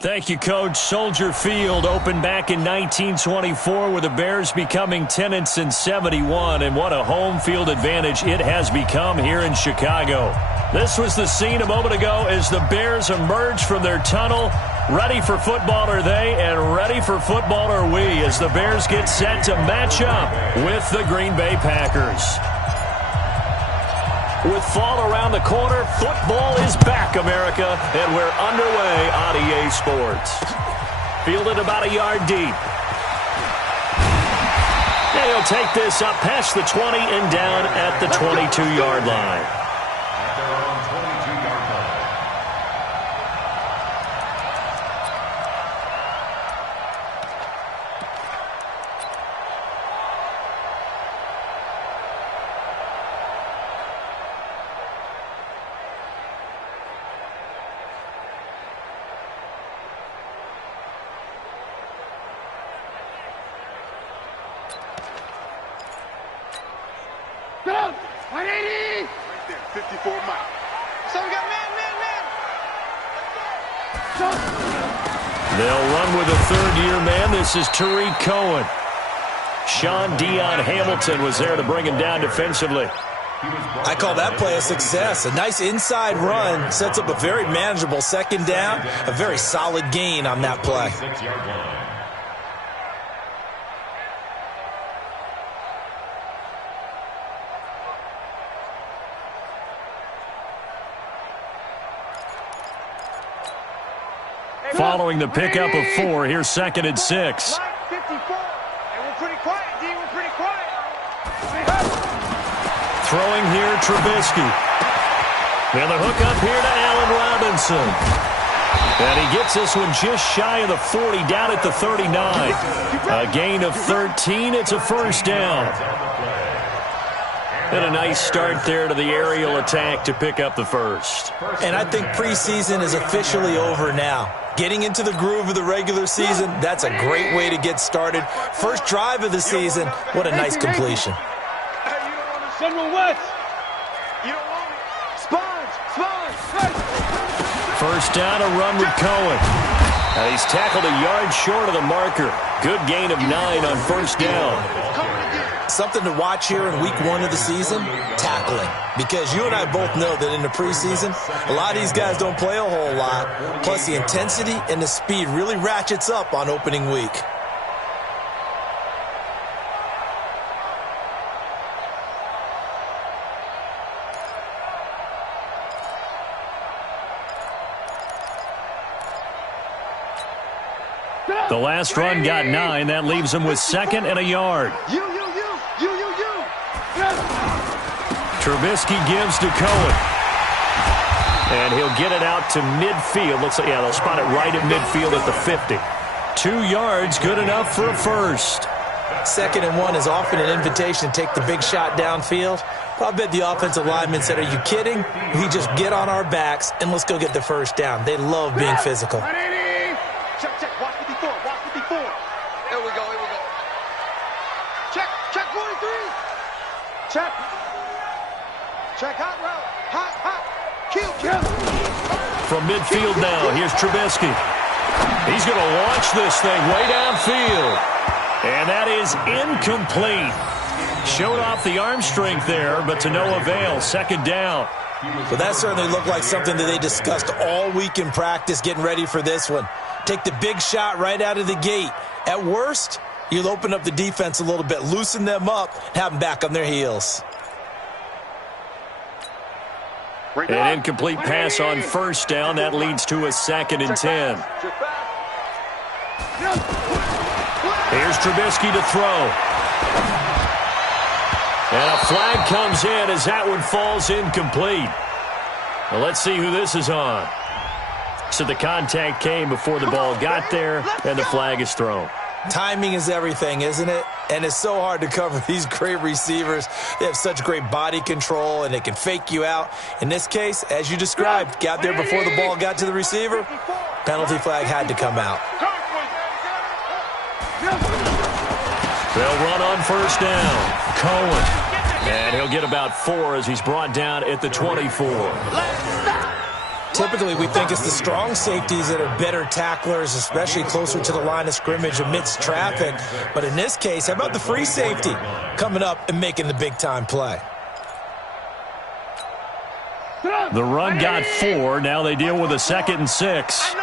Thank you, Coach. Soldier Field opened back in 1924 with the Bears becoming tenants in 71, and what a home field advantage it has become here in Chicago. This was the scene a moment ago as the Bears emerged from their tunnel. Ready for football are they, and ready for football are we as the Bears get set to match up with the Green Bay Packers. With fall around the corner, football is back, America, and we're underway on EA Sports. Fielded about a yard deep. And he'll take this up past the 20 and down at the 22-yard line. Go! 180! Right there, 54 miles. So we got man. They'll run with a third-year man. This is Tariq Cohen. Sean Dion Hamilton was there to bring him down defensively. I call that play a success. A nice inside run sets up a very manageable second down. A very solid gain on that play. Following the pickup of 4, here's 2nd and 6. 54. And we're pretty quiet, D. We're pretty quiet. Throwing here, Trubisky. And the hook up here to Allen Robinson. And he gets this one just shy of the 40, down at the 39. A gain of 13. It's a first down. And a nice start there to the aerial attack to pick up the first. And I think preseason is officially over now. Getting into the groove of the regular season, that's a great way to get started. First drive of the season, what a nice completion. General West. You don't want it. Sponge. First down, a run with Cohen. And he's tackled a yard short of the marker. Good gain of 9 on first down. Something to watch here in week 1 of the season, tackling. Because you and I both know that in the preseason, a lot of these guys don't play a whole lot. Plus the intensity and the speed really ratchets up on opening week. The last run got 9. That leaves him with 2nd and a yard. You. Trubisky gives to Cohen. And he'll get it out to midfield. Looks like, they'll spot it right at midfield at the 50. 2 yards, good enough for a first. 2nd and 1 is often an invitation to take the big shot downfield. I bet the offensive lineman said, are you kidding? We just get on our backs and let's go get the first down. They love being physical. Check. Watch 54. Here we go. Check 43. Check hot route. Hot. Kill. From midfield now, here's Trubisky. He's going to launch this thing way downfield. And that is incomplete. Showed off the arm strength there, but to no avail. 2nd down. Well, that certainly looked like something that they discussed all week in practice, getting ready for this one. Take the big shot right out of the gate. At worst, you'll open up the defense a little bit, loosen them up, and have them back on their heels. An incomplete pass on first down. That leads to a 2nd and 10. Here's Trubisky to throw. And a flag comes in as that one falls incomplete. Well, let's see who this is on. So the contact came before the ball got there, and the flag is thrown. Timing is everything, isn't it? And it's so hard to cover these great receivers. They have such great body control, and they can fake you out. In this case, as you described, got there before the ball got to the receiver. Penalty flag had to come out. They'll run on first down. Cohen. And he'll get about 4 as he's brought down at the 24. Typically, we think it's the strong safeties that are better tacklers, especially closer to the line of scrimmage amidst traffic. But in this case, how about the free safety coming up and making the big-time play? The run got 4. Now they deal with a 2nd and 6.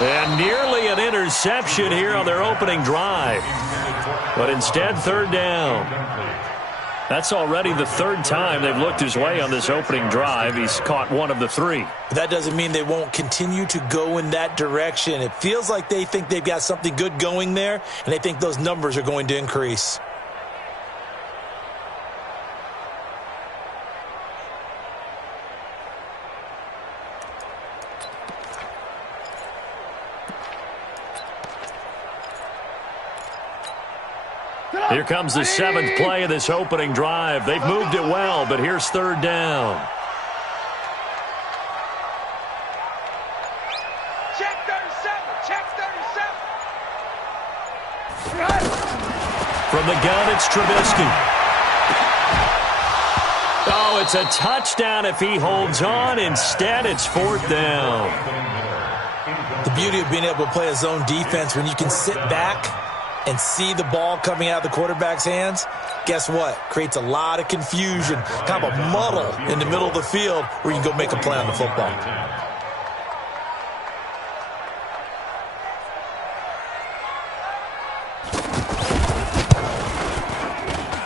And nearly an interception here on their opening drive. But instead, 3rd down. That's already the 3rd time they've looked his way on this opening drive. He's caught 1 of the 3. That doesn't mean they won't continue to go in that direction. It feels like they think they've got something good going there, and they think those numbers are going to increase. Here comes the 7th play of this opening drive. They've moved it well, but here's 3rd down. Check 37. Check 37. From the gun, it's Trubisky. Oh, it's a touchdown if he holds on. Instead, it's 4th down. The beauty of being able to play a zone defense when you can sit back and see the ball coming out of the quarterback's hands, guess what? Creates a lot of confusion, kind of a muddle in the middle of the field where you can go make a play on the football.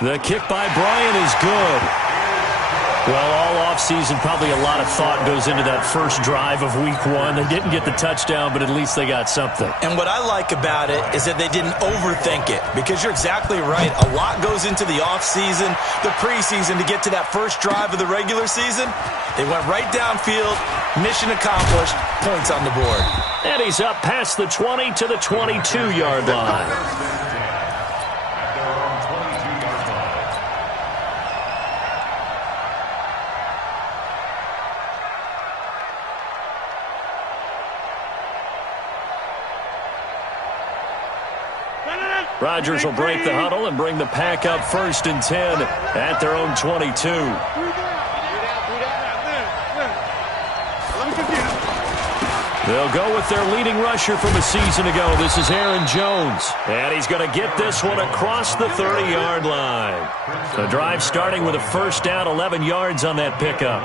The kick by Bryant is good. Well, all offseason, probably a lot of thought goes into that first drive of week 1. They didn't get the touchdown, but at least they got something. And what I like about it is that they didn't overthink it, because you're exactly right. A lot goes into the offseason, the preseason, to get to that first drive of the regular season. They went right downfield, mission accomplished, points on the board. And he's up past the 20 to the 22-yard line. Rodgers will break the huddle and bring the pack up 1st and 10 at their own 22. They'll go with their leading rusher from a season ago. This is Aaron Jones. And he's going to get this one across the 30-yard line. The drive starting with a 1st down, 11 yards on that pickup.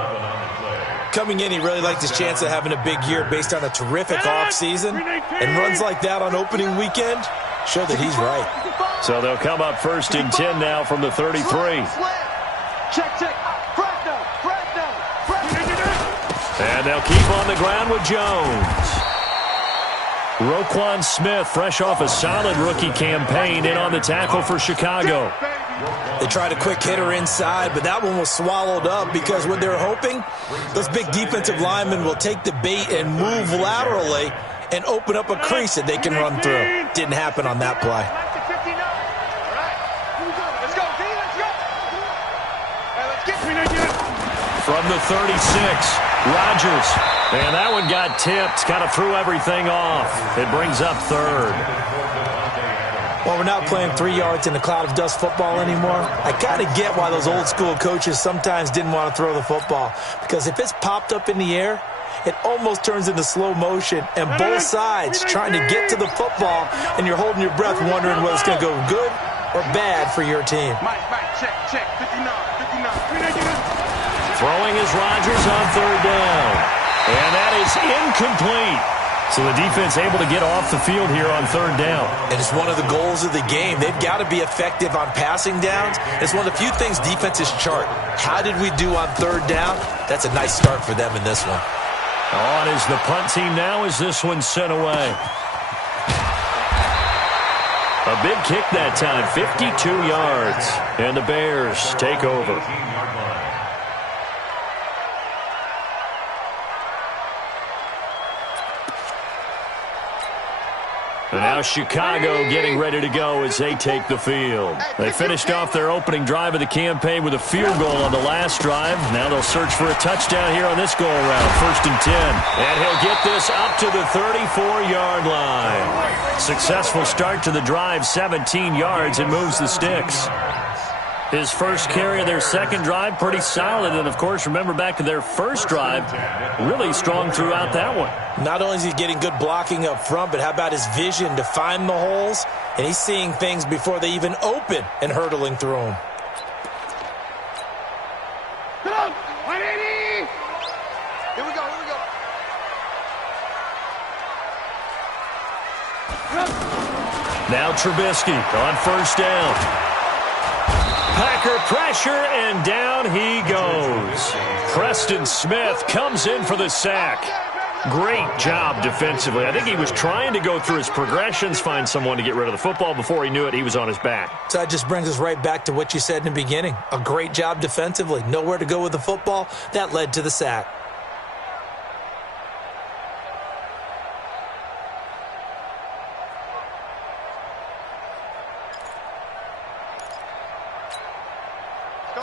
Coming in, he really liked his chance of having a big year based on a terrific offseason. And runs like that on opening weekend show that he's right. So they'll come up 1st and 10 now from the 33. Check. And they'll keep on the ground with Jones. Roquan Smith, fresh off a solid rookie campaign, in on the tackle for Chicago. They tried a quick hitter inside, but that one was swallowed up because what they're hoping, those big defensive linemen will take the bait and move laterally and open up a crease that they can run through. Didn't happen on that play. From the 36, Rodgers. And that one got tipped, kind of threw everything off. It brings up 3rd. Well, we're not playing 3 yards in a cloud of dust football anymore. I kind of get why those old school coaches sometimes didn't want to throw the football. Because if it's popped up in the air, it almost turns into slow motion, and both sides trying to get to the football, and you're holding your breath wondering whether it's going to go good or bad for your team. Mike, check, 59. Throwing is Rodgers on 3rd down. And that is incomplete. So the defense able to get off the field here on 3rd down. And it's one of the goals of the game. They've got to be effective on passing downs. It's one of the few things defenses chart. How did we do on 3rd down? That's a nice start for them in this one. On is the punt team now as this one's sent away. A big kick that time, 52 yards. And the Bears take over. And now Chicago getting ready to go as they take the field. They finished off their opening drive of the campaign with a field goal on the last drive. Now they'll search for a touchdown here on this go-around, 1st and 10. And he'll get this up to the 34-yard line. Successful start to the drive, 17 yards, and moves the sticks. His first carry of their second drive, pretty solid. And, of course, remember back to their first drive, really strong throughout that one. Not only is he getting good blocking up front, but how about his vision to find the holes? And he's seeing things before they even open and hurdling through them. Get up! 180! Here we go, here we go. Now Trubisky on first down. Packer pressure, and down he goes. Preston Smith comes in for the sack. Great job defensively. I think he was trying to go through his progressions, find someone to get rid of the football. Before he knew it, he was on his back. So that just brings us right back to what you said in the beginning. A great job defensively. Nowhere to go with the football. That led to the sack.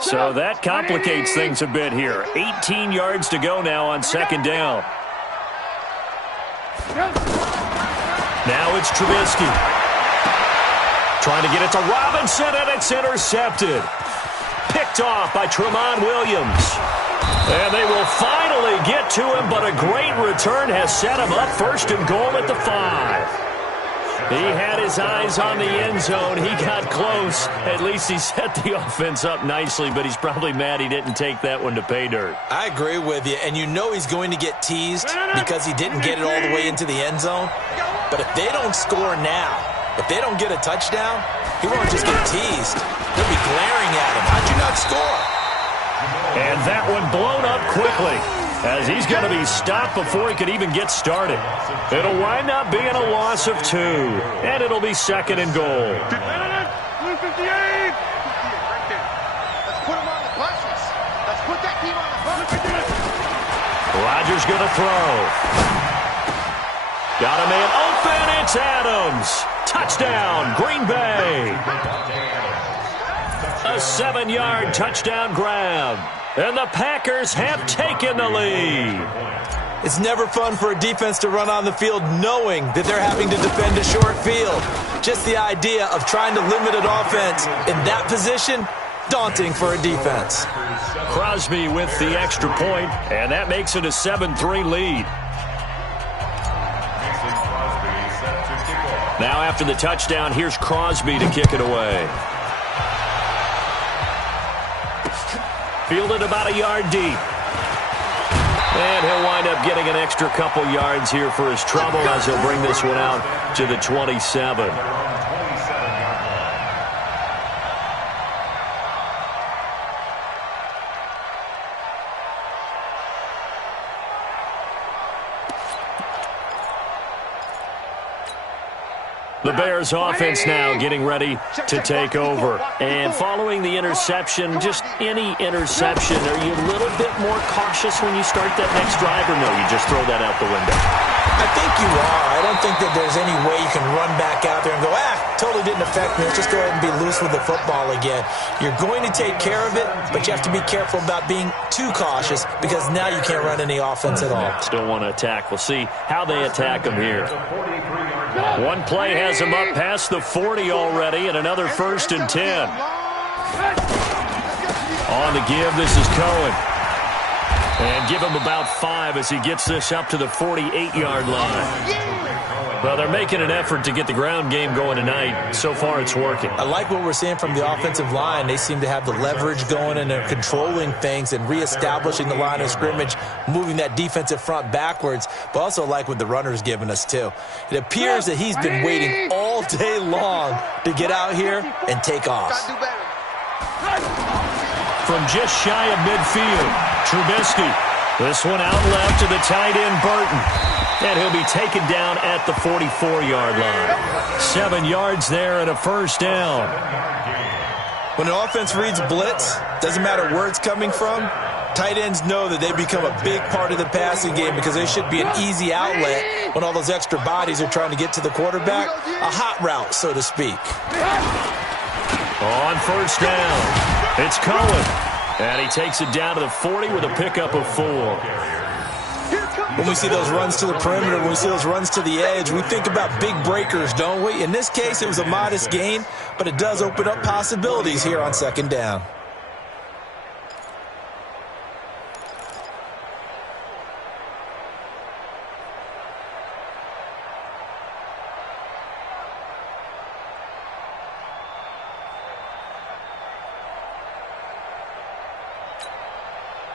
So that complicates things a bit here. 18 yards to go now on second down. Now it's Trubisky. Trying to get it to Robinson, and it's intercepted. Picked off by Tramon Williams. And they will finally get to him, but a great return has set him up first and goal at the 5. He had his eyes on the end zone. He got close. At least he set the offense up nicely, but he's probably mad he didn't take that one to pay dirt. I agree with you, and you know he's going to get teased because he didn't get it all the way into the end zone. But if they don't score now, if they don't get a touchdown, he won't just get teased. They'll be glaring at him. How'd you not score? And that one blown up quickly, as he's going to be stopped before he could even get started. It'll wind up being a loss of 2, and it'll be second and goal. 58! Let's put him on the buses. Let's put that team on the buses. Rodgers going to throw. Got a man open. It's Adams. Touchdown, Green Bay. A 7-yard touchdown grab. And the Packers have taken the lead. It's never fun for a defense to run on the field knowing that they're having to defend a short field. Just the idea of trying to limit an offense in that position, daunting for a defense. Crosby with the extra point, and that makes it a 7-3 lead. Now after the touchdown, here's Crosby to kick it away. Fielded about a yard deep. And he'll wind up getting an extra couple yards here for his trouble as he'll bring this one out to the 27. The Bears offense now getting ready to take over. And following the interception, just any interception, are you a little bit more cautious when you start that next drive, or no, you just throw that out the window? I think you are. I don't think that there's any way you can run back out there and go, totally didn't affect me. Let's just go ahead and be loose with the football again. You're going to take care of it, but you have to be careful about being too cautious because now you can't run any offense at all. Still want to attack. We'll see how they attack him here. One play has him up past the 40 already, and another 1st and 10. On the give, this is Cohen. And give him about 5 as he gets this up to the 48-yard line. Well, they're making an effort to get the ground game going tonight. So far, it's working. I like what we're seeing from the offensive line. They seem to have the leverage going, and they're controlling things and reestablishing the line of scrimmage, moving that defensive front backwards, but also like what the runner's giving us, too. It appears that he's been waiting all day long to get out here and take off. From just shy of midfield, Trubisky. This one out left to the tight end, Burton. And he'll be taken down at the 44-yard line. 7 yards there and a 1st down. When an offense reads blitz, doesn't matter where it's coming from, tight ends know that they become a big part of the passing game because they should be an easy outlet when all those extra bodies are trying to get to the quarterback. A hot route, so to speak. On 1st down, it's Cohen. And he takes it down to the 40 with a pickup of 4. Here comes when we see those runs to the perimeter, when we see those runs to the edge, we think about big breakers, don't we? In this case, it was a modest gain, but it does open up possibilities here on second down.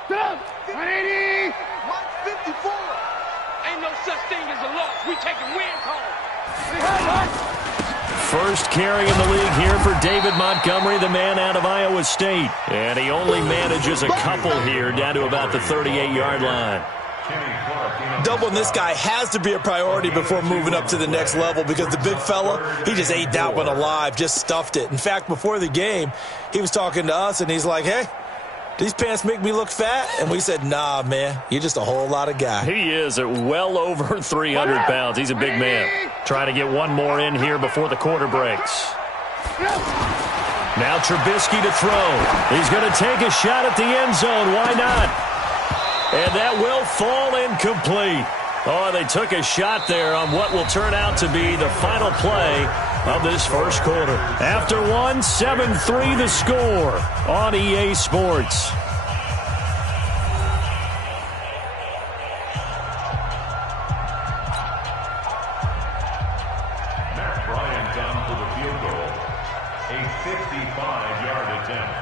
Get up! 180! 154! Ain't no such thing as a loss. We taking wins home. First carry in the league here for David Montgomery, the man out of Iowa State. And he only manages a couple here, down to about the 38-yard line. Doubling this guy has to be a priority before moving up to the next level, because the big fella, he just ate that one alive, just stuffed it. In fact, before the game, he was talking to us, and he's like, hey, these pants make me look fat? And we said, nah, man, you're just a whole lot of guy. He is at well over 300 pounds. He's a big man. Trying to get one more in here before the quarter breaks. Now Trubisky to throw. He's going to take a shot at the end zone. Why not? And that will fall incomplete. Oh, they took a shot there on what will turn out to be the final play of this first quarter. After one, 7-3 the score on EA Sports. Matt Bryant down for the field goal. A 55-yard attempt.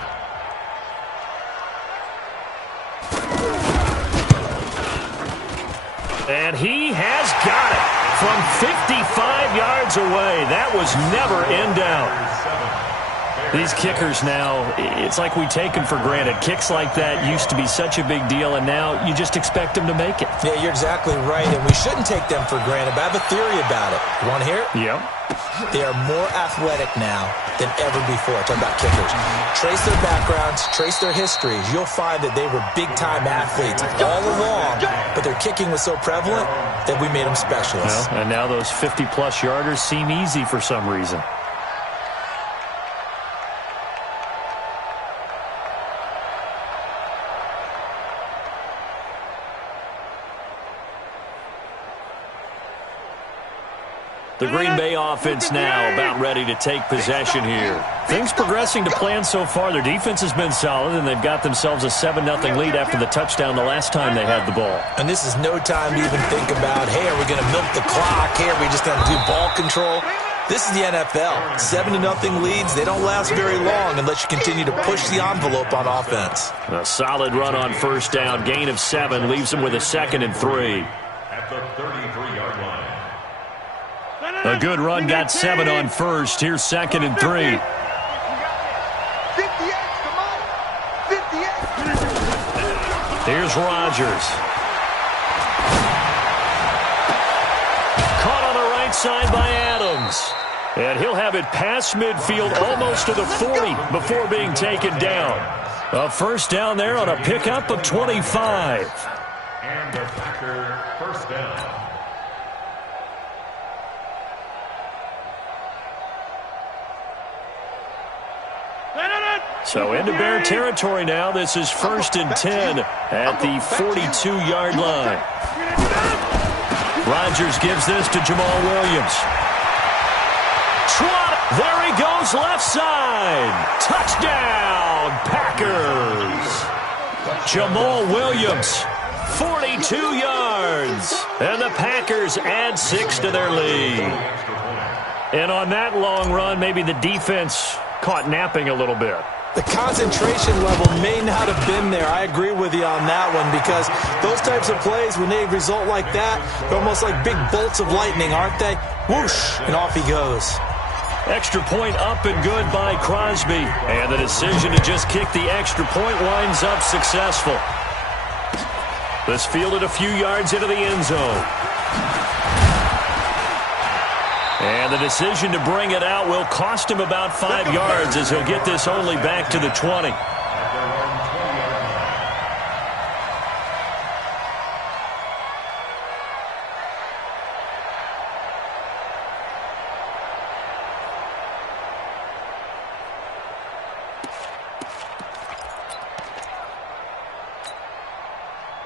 And he has got it from 55 yards away. That was never in doubt. These kickers now, it's like we take them for granted. Kicks like that used to be such a big deal, and now you just expect them to make it. Yeah, you're exactly right, and we shouldn't take them for granted, but I have a theory about it. You want to hear it? Yep. They are more athletic now than ever before. Talking about kickers. Trace their backgrounds, trace their histories. You'll find that they were big-time athletes all along, but their kicking was so prevalent that we made them specialists. Well, and now those 50-plus yarders seem easy for some reason. The Green Bay offense now about ready to take possession here. Things progressing to plan so far. Their defense has been solid, and they've got themselves a 7-0 lead after the touchdown the last time they had the ball. And this is no time to even think about, hey, are we going to milk the clock? Hey, are we just going to do ball control? This is the NFL. 7-0 leads, they don't last very long unless you continue to push the envelope on offense. A solid run on first down. Gain of 7 leaves them with a 2nd and 3. At the 33-yard line. A good run got 7 on first. Here's 2nd and 3. 58, come on. 58. Here's Rodgers. Caught on the right side by Adams. And he'll have it past midfield almost to the 40 before being taken down. A first down there on a pickup of 25. And the Packer first down. So into Bear territory now. This is 1st and 10 at the 42-yard line. Rodgers gives this to Jamal Williams. Trot, there he goes, left side. Touchdown, Packers. Jamal Williams, 42 yards. And the Packers add 6 to their lead. And on that long run, maybe the defense caught napping a little bit. The concentration level may not have been there. I agree with you on that one, because those types of plays, when they result like that, they're almost like big bolts of lightning, aren't they? Whoosh, and off he goes. Extra point up and good by Crosby. And the decision to just kick the extra point winds up successful. This fielded a few yards into the end zone. And the decision to bring it out will cost him about 5 yards, as he'll get this only back to the 20.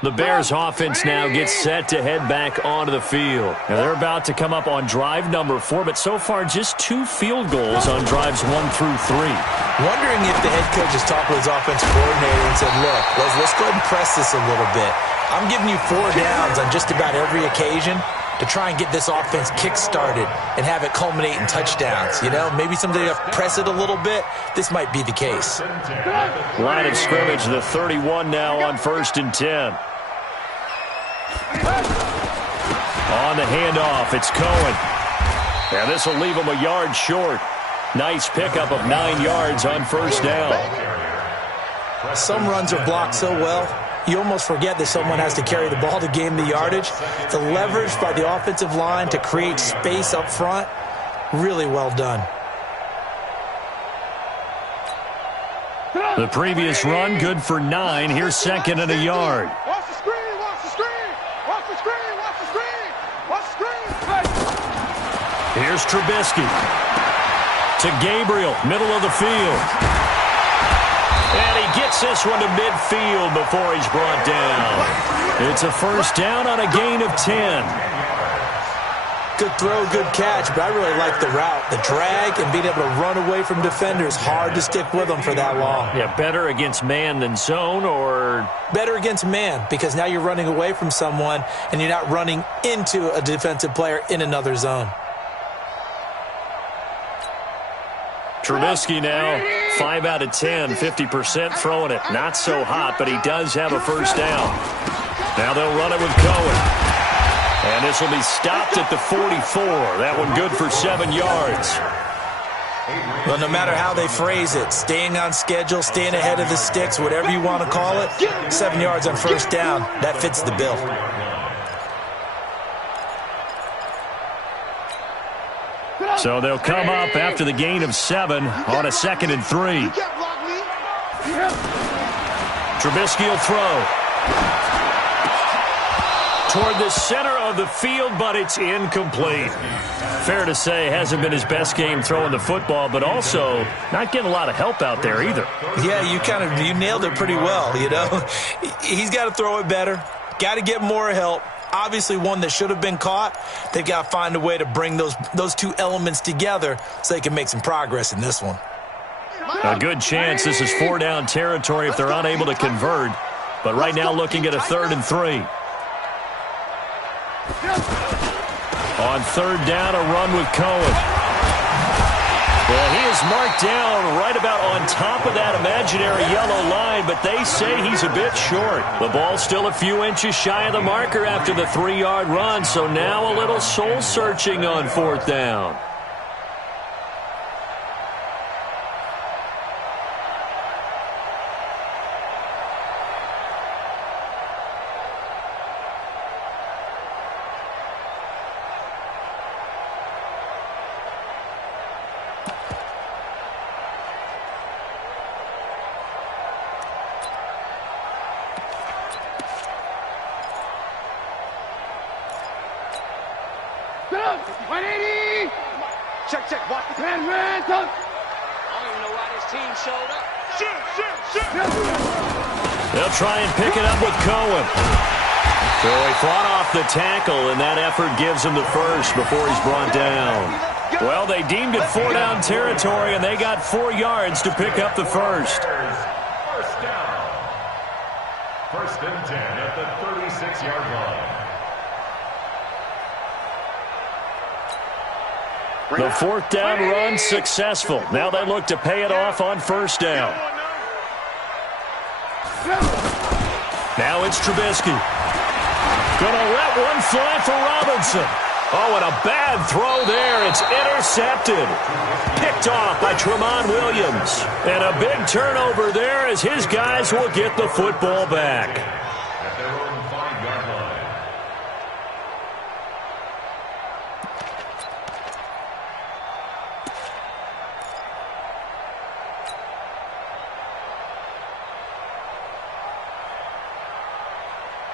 The Bears offense now gets set to head back onto the field. Now they're about to come up on drive number 4, but so far just 2 field goals on drives 1 through 3. Wondering if the head coach has talked with his offensive coordinator and said, look, let's go ahead and press this a little bit. I'm giving you 4 downs on just about every occasion to try and get this offense kick-started and have it culminate in touchdowns. You know, maybe someday press it a little bit. This might be the case. Line of scrimmage, the 31 now on 1st and 10. On the handoff, it's Cohen. And this will leave him a yard short. Nice pickup of 9 yards on 1st down. Some runs are blocked so well, you almost forget that someone has to carry the ball to gain the yardage. The leverage by the offensive line to create space up front, really well done. The previous run, good for 9. Here's 2nd and a yard. Watch the screen, watch the screen, watch the screen, watch the screen, watch the screen. Here's Trubisky. To Gabriel, middle of the field. And he gets this one to midfield before he's brought down. It's a 1st down on a gain of 10. Good throw, good catch, but I really like the route. The drag and being able to run away from defenders, hard to stick with them for that long. Yeah, better against man than zone, or? Better against man, because now you're running away from someone and you're not running into a defensive player in another zone. Trubisky now, 5 out of 10, 50% throwing it. Not so hot, but he does have a 1st down. Now they'll run it with Cohen. And this will be stopped at the 44. That one good for 7 yards. Well, no matter how they phrase it, staying on schedule, staying ahead of the sticks, whatever you want to call it, 7 yards on 1st down, that fits the bill. So they'll come up after the gain of 7 on a 2nd and 3. Trubisky will throw. Toward the center of the field, but it's incomplete. Fair to say, hasn't been his best game throwing the football, but also not getting a lot of help out there either. Yeah, you nailed it pretty well, you know. He's got to throw it better, got to get more help. Obviously one that should have been caught. They've got to find a way to bring those 2 elements together so they can make some progress in this one. A good chance this is 4 down territory if they're unable to convert. But right now looking at a 3rd and 3. On 3rd down, a run with Cohen. Well, he is marked down right about on top of that imaginary yellow line, but they say he's a bit short. The ball's still a few inches shy of the marker after the 3-yard run, so now a little soul-searching on 4th down. Check, watch the man. I don't even know why this team showed up. Shit. They'll try and pick it up with Cohen. So he fought off the tackle, and that effort gives him the 1st before he's brought down. Well, they deemed it 4 down territory, and they got 4 yards to pick up the 1st. 1st down. 1st and 10 at the 36-yard line. The 4th down run successful. Now they look to pay it off on 1st down. Now it's Trubisky. Gonna let one fly for Robinson. Oh, and a bad throw there. It's intercepted. Picked off by Tramon Williams. And a big turnover there as his guys will get the football back. At their own 5-yard line.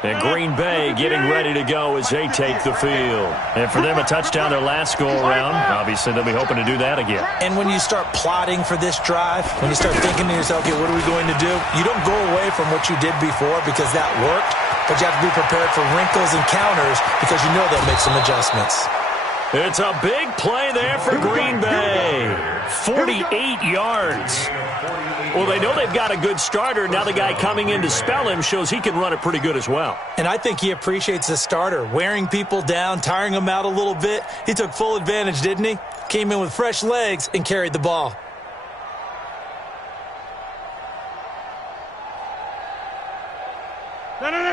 And Green Bay getting ready to go as they take the field. And for them, a touchdown their last go-around. Obviously, they'll be hoping to do that again. And when you start plotting for this drive, when you start thinking to yourself, okay, what are we going to do? You don't go away from what you did before because that worked. but you have to be prepared for wrinkles and counters because you know they'll make some adjustments. It's a big play there for Green Bay. 48 yards. Well, they know they've got a good starter. Now the guy coming in to spell him shows he can run it pretty good as well. And I think he appreciates the starter, wearing people down, tiring them out a little bit. He took full advantage, didn't he? Came in with fresh legs and carried the ball.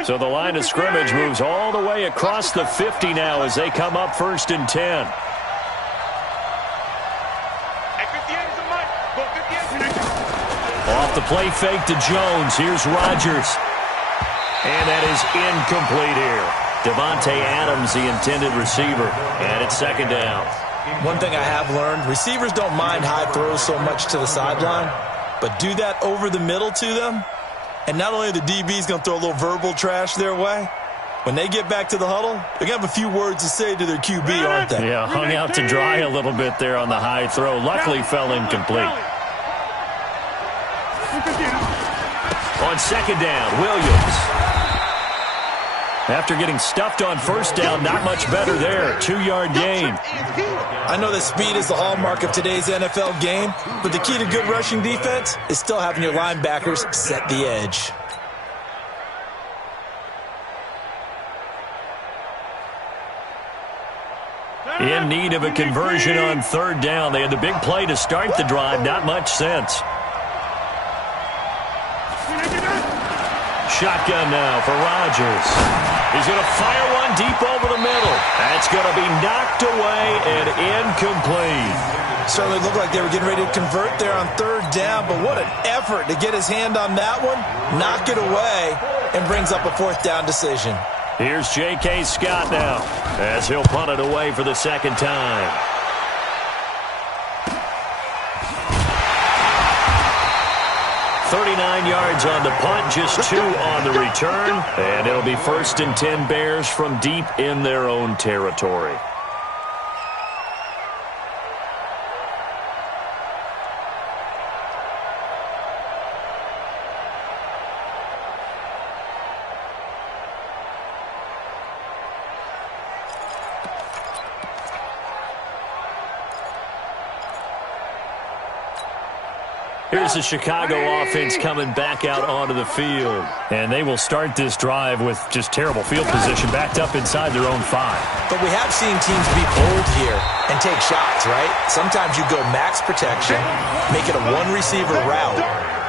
So the line of scrimmage moves all the way across the 50 now as they come up 1st and 10. Off the play fake to Jones. Here's Rodgers. And that is incomplete here. Devontae Adams, the intended receiver. And it's 2nd down. One thing I have learned, receivers don't mind high throws so much to the sideline, but do that over the middle to them. And not only are the DBs going to throw a little verbal trash their way, when they get back to the huddle, they're going to have a few words to say to their QB, aren't they? Yeah, hung out to dry a little bit there on the high throw. Luckily fell incomplete. On 2nd down, Williams. After getting stuffed on 1st down, not much better there. 2-yard gain. I know that speed is the hallmark of today's NFL game, but the key to good rushing defense is still having your linebackers set the edge. In need of a conversion on 3rd down. They had the big play to start the drive. Not much sense. Shotgun now for Rodgers. He's going to fire one deep over the middle. That's going to be knocked away and incomplete. Certainly looked like they were getting ready to convert there on 3rd down, but what an effort to get his hand on that one, knock it away, and brings up a 4th down decision. Here's J.K. Scott now as he'll punt it away for the 2nd time. 39 yards on the punt, just 2 on the return. And it'll be 1st and 10 Bears from deep in their own territory. Here's the Chicago offense coming back out onto the field. And they will start this drive with just terrible field position, backed up inside their own 5. But we have seen teams be bold here and take shots, right? Sometimes you go max protection, make it a one-receiver route,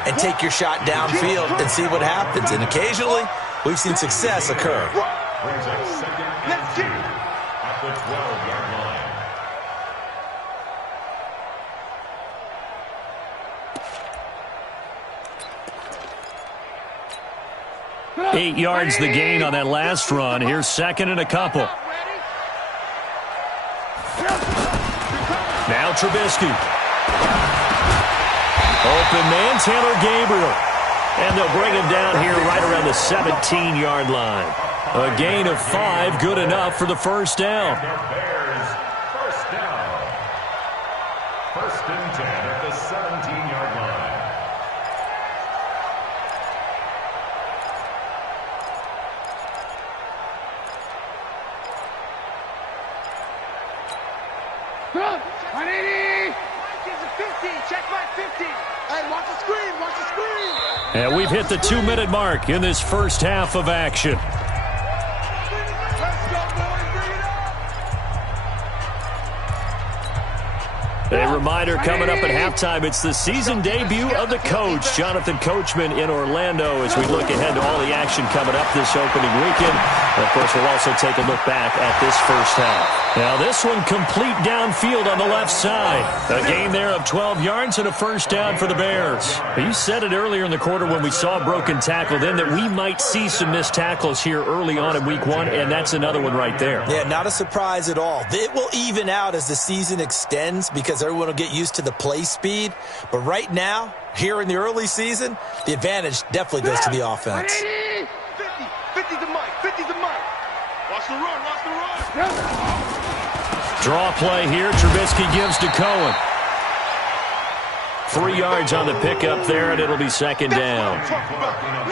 and take your shot downfield and see what happens. And occasionally, we've seen success occur. Brings up 2nd and 2 at the 12-yard line. 8 yards the gain on that last run. Here's 2nd and a couple. Now Trubisky. Open man, Taylor Gabriel. And they'll bring him down here right around the 17-yard line. A gain of 5, good enough for the 1st down. Bears, 1st down. 1st and 10 at the 17-yard line. And we've hit the 2-minute mark in this first half of action. A reminder coming up at halftime, it's the season debut of the coach, Jonathan Coachman in Orlando, as we look ahead to all the action coming up this opening weekend. And of course, we'll also take a look back at this first half. Now this one complete downfield on the left side. A gain there of 12 yards and a 1st down for the Bears. You said it earlier in the quarter when we saw a broken tackle then that we might see some missed tackles here early on in week 1, and that's another one right there. Yeah, not a surprise at all. It will even out as the season extends because everyone will get used to the play speed. But right now, here in the early season, the advantage definitely goes to the offense. 50 to Mike, 50 to Mike. Watch the run, watch the run. Draw play here. Trubisky gives to Cohen. 3 yards on the pickup there, and it'll be second down.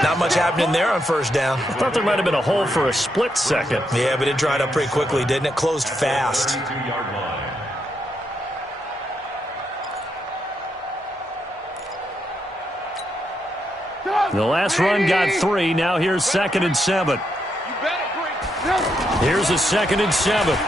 Not much happening there on first down. I thought there might have been a hole for a split second. Yeah, but it dried up pretty quickly, didn't it? Closed fast. The last run got 3. Now here's 2nd and 7. Here's a 2nd and 7.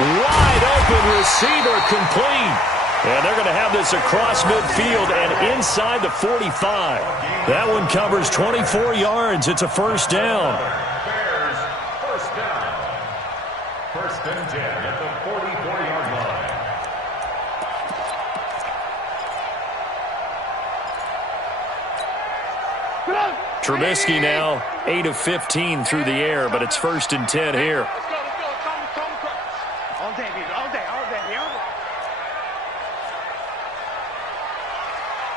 Wide open receiver complete. And they're going to have this across midfield and inside the 45. That one covers 24 yards. It's a first down. Bears, first down. 1st and 10 at the 44-yard line. Trubisky now 8 of 15 through the air, but it's 1st and 10 here. Let's go. All day, baby. All day.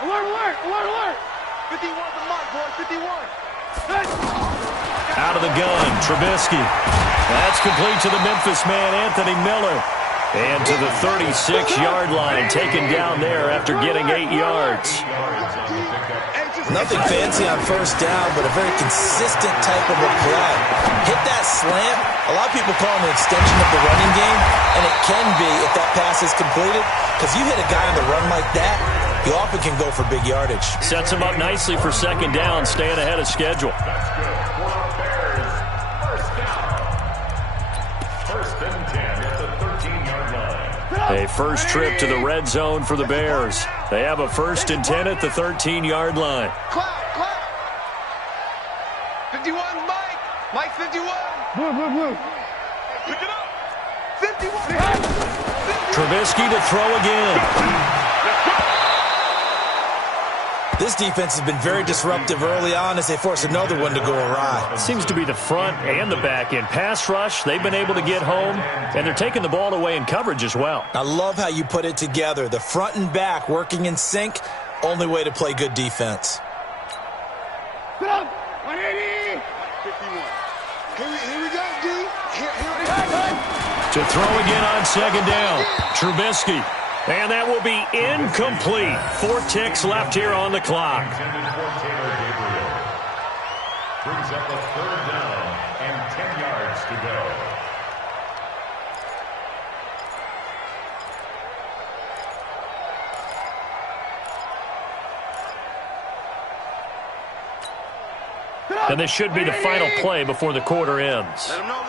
Alert. 51 the mark, boy. 51. Out of the gun, Trubisky. That's complete to the Memphis man, Anthony Miller. And to the 36-yard line, taken down there after getting 8 yards. Nothing fancy on first down, but a very consistent type of a play. Hit that slant. A lot of people call it an extension of the running game, and it can be if that pass is completed, because you hit a guy on the run like that, you often can go for big yardage. Sets him up nicely for second down, staying ahead of schedule. That's good for the Bears. First down. 1st and 10 at the 13-yard line. A first trip to the red zone for the Bears. They have a 1st and 10 at the 13-yard line. Clap. 51, Mike. Mike, 51. Blue. Pick it up. 51. Trubisky to throw again. This defense has been very disruptive early on as they force another one to go awry. Seems to be the front and the back end. Pass rush, they've been able to get home, and they're taking the ball away in coverage as well. I love how you put it together. The front and back working in sync, only way to play good defense. 180. 51. Here we go, D. Here we go. To throw again on second down. Trubisky. And that will be incomplete. 4 ticks left here on the clock. Brings up a 3rd down and 10 yards to go. And this should be the final play before the quarter ends. Let him know.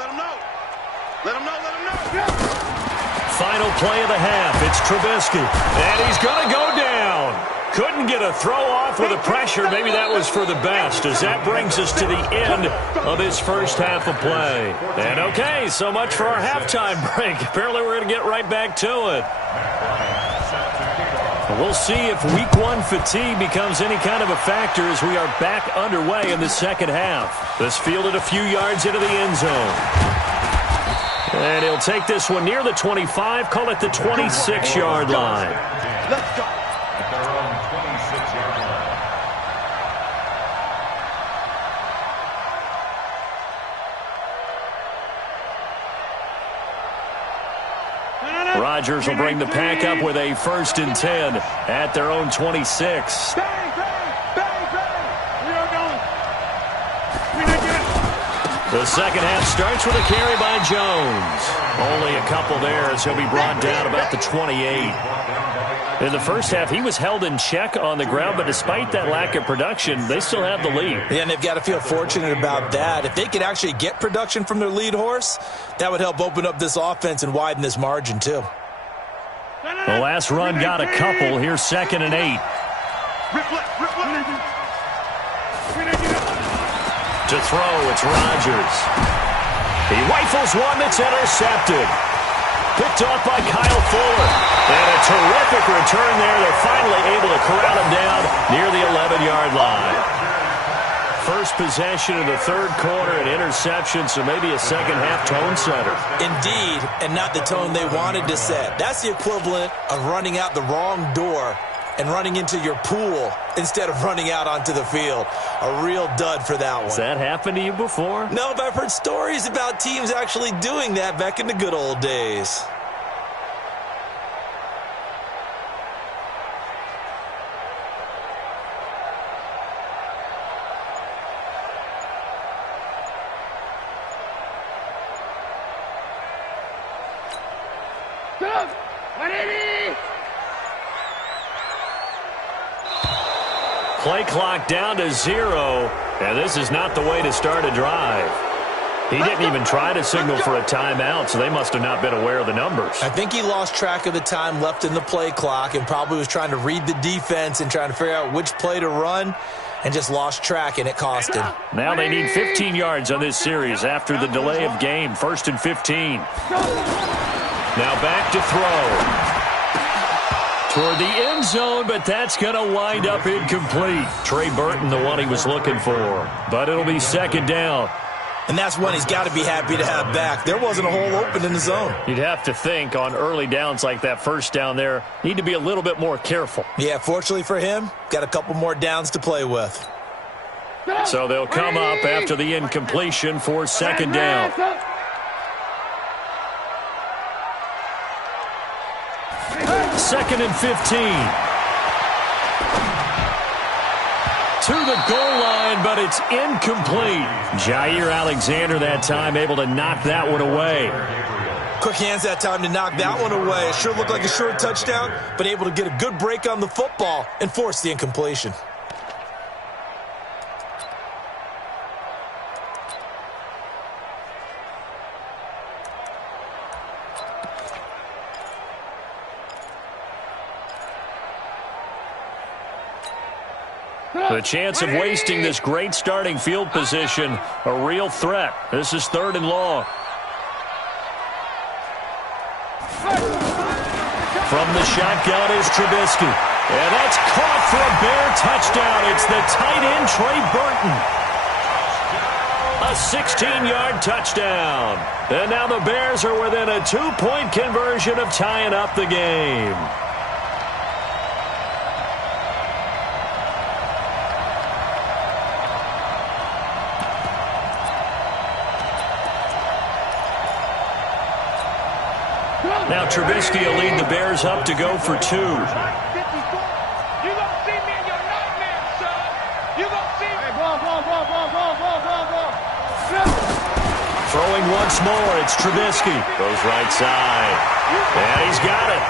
Final play of the half. It's Trubisky. And he's going to go down. Couldn't get a throw off with the pressure. Maybe that was for the best, as that brings us to the end of this first half of play. And okay, so much for our halftime break. Apparently we're going to get right back to it. We'll see if week 1 fatigue becomes any kind of a factor as we are back underway in the second half. This fielded a few yards into the end zone. And he'll take this one near the 25, call it the 26-yard line. Let's go. At their own 26-yard line. Rodgers will bring the pack up with a 1st and 10 at their own 26. The second half starts with a carry by Jones. Only a couple there as he'll be brought down about the 28. In the first half, he was held in check on the ground, but despite that lack of production, they still have the lead. Yeah, and they've got to feel fortunate about that. If they could actually get production from their lead horse, that would help open up this offense and widen this margin, too. The last run got a couple. Here's 2nd and 8. To throw, it's Rodgers. He rifles one that's intercepted. Picked off by Kyle Fuller. And a terrific return there. They're finally able to corral him down near the 11-yard line. First possession of the third quarter, an interception, so maybe a second-half tone setter. Indeed, and not the tone they wanted to set. That's the equivalent of running out the wrong door and running into your pool instead of running out onto the field. A real dud for that one. Has that happened to you before? No, but I've heard stories about teams actually doing that back in the good old days. 180. Play clock down to 0, and this is not the way to start a drive. He didn't even try to signal for a timeout, so they must have not been aware of the numbers. I think he lost track of the time left in the play clock and probably was trying to read the defense and trying to figure out which play to run and just lost track, and it cost him. Now they need 15 yards on this series after the delay of game. 1st and 15. Now back to throw. Toward the end zone, but that's going to wind up incomplete. Trey Burton, the one he was looking for. But it'll be 2nd down. And that's one he's got to be happy to have back. There wasn't a hole open in the zone. You'd have to think on early downs like that first down there, need to be a little bit more careful. Yeah, fortunately for him, got a couple more downs to play with. So they'll come up after the incompletion for 2nd down. 2nd and 15. To the goal line, but it's incomplete. Jair Alexander that time able to knock that one away. Quick hands that time to knock that one away. It sure looked like a short touchdown, but able to get a good break on the football and force the incompletion. The chance of wasting this great starting field position, a real threat. This is 3rd and long. From the shotgun is Trubisky. And that's caught for a Bear touchdown. It's the tight end, Trey Burton. A 16-yard touchdown. And now the Bears are within a 2-point conversion of tying up the game. Now Trubisky will lead the Bears up to go for 2. You gonna see me in your nightmare, son. You gonna see me. Throwing once more, it's Trubisky. Goes right side. And he's got it.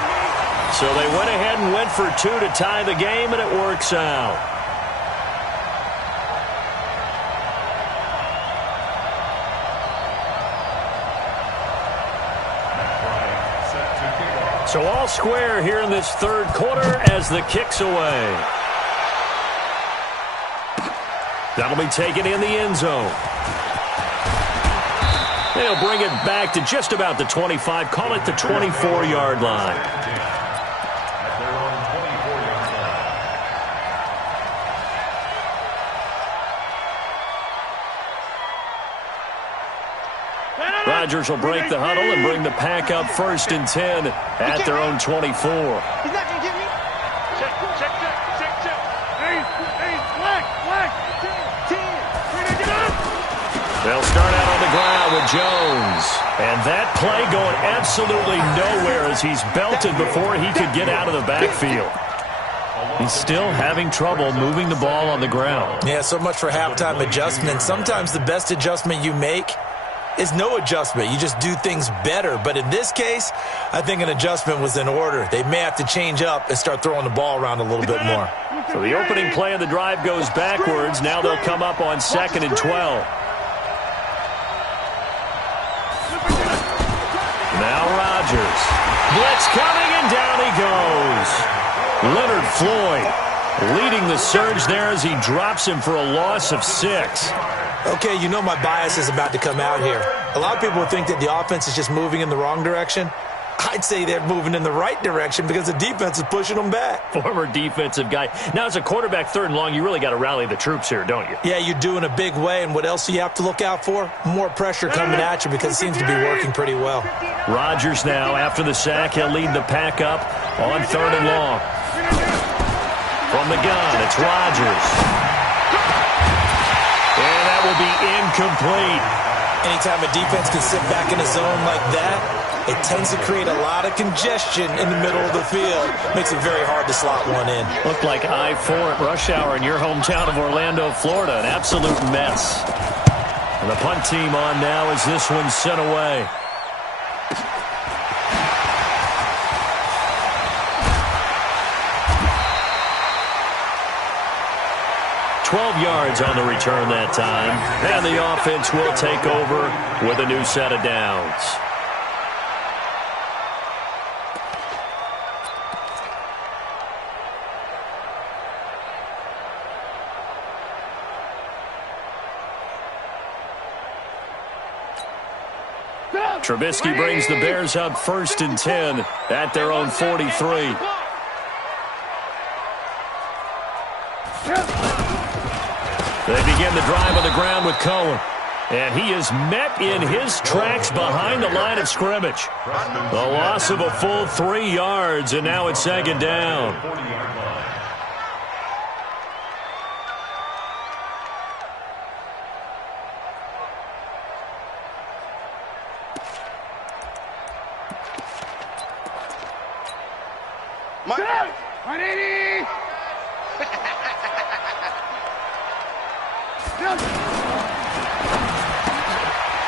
So they went ahead and went for 2 to tie the game, and it works out. So all square here in this 3rd quarter as the kick's away. That'll be taken in the end zone. They'll bring it back to just about the 25, call it the 24-yard line. Rodgers will break the huddle and bring the pack up 1st and 10 at their own 24. He's not gonna get me. Check. Hey, black. 10. They'll start out on the ground with Jones. And that play going absolutely nowhere as he's belted before he could get out of the backfield. He's still having trouble moving the ball on the ground. Yeah, so much for halftime adjustment. Sometimes the best adjustment you make is no adjustment. You just do things better. But in this case, I think an adjustment was in order. They may have to change up and start throwing the ball around a little bit more. So the opening play of the drive goes backwards. Now they'll come up on 2nd and 12. Now Rodgers. Blitz coming, and down he goes. Leonard Floyd leading the surge there as he drops him for a loss of 6. Okay, you know my bias is about to come out here. A lot of people think that the offense is just moving in the wrong direction. I'd say they're moving in the right direction because the defense is pushing them back. Former defensive guy. Now, as a quarterback 3rd and long, you really got to rally the troops here, don't you? Yeah, you do in a big way, and what else do you have to look out for? More pressure coming at you because it seems to be working pretty well. Rodgers now, after the sack, he'll lead the pack up on 3rd and long. From the gun, it's Rodgers. And that will be incomplete. Anytime a defense can sit back in a zone like that, it tends to create a lot of congestion in the middle of the field. Makes it very hard to slot one in. Looked like I-4 at rush hour in your hometown of Orlando, Florida. An absolute mess. And the punt team on now as this one's sent away. 12 yards on the return that time. And the offense will take over with a new set of downs. Trubisky brings the Bears up 1st and 10 at their own 43. They begin the drive on the ground with Cohen. And he is met in his tracks behind the line of scrimmage. The loss of a full 3 yards, and now it's 2nd down.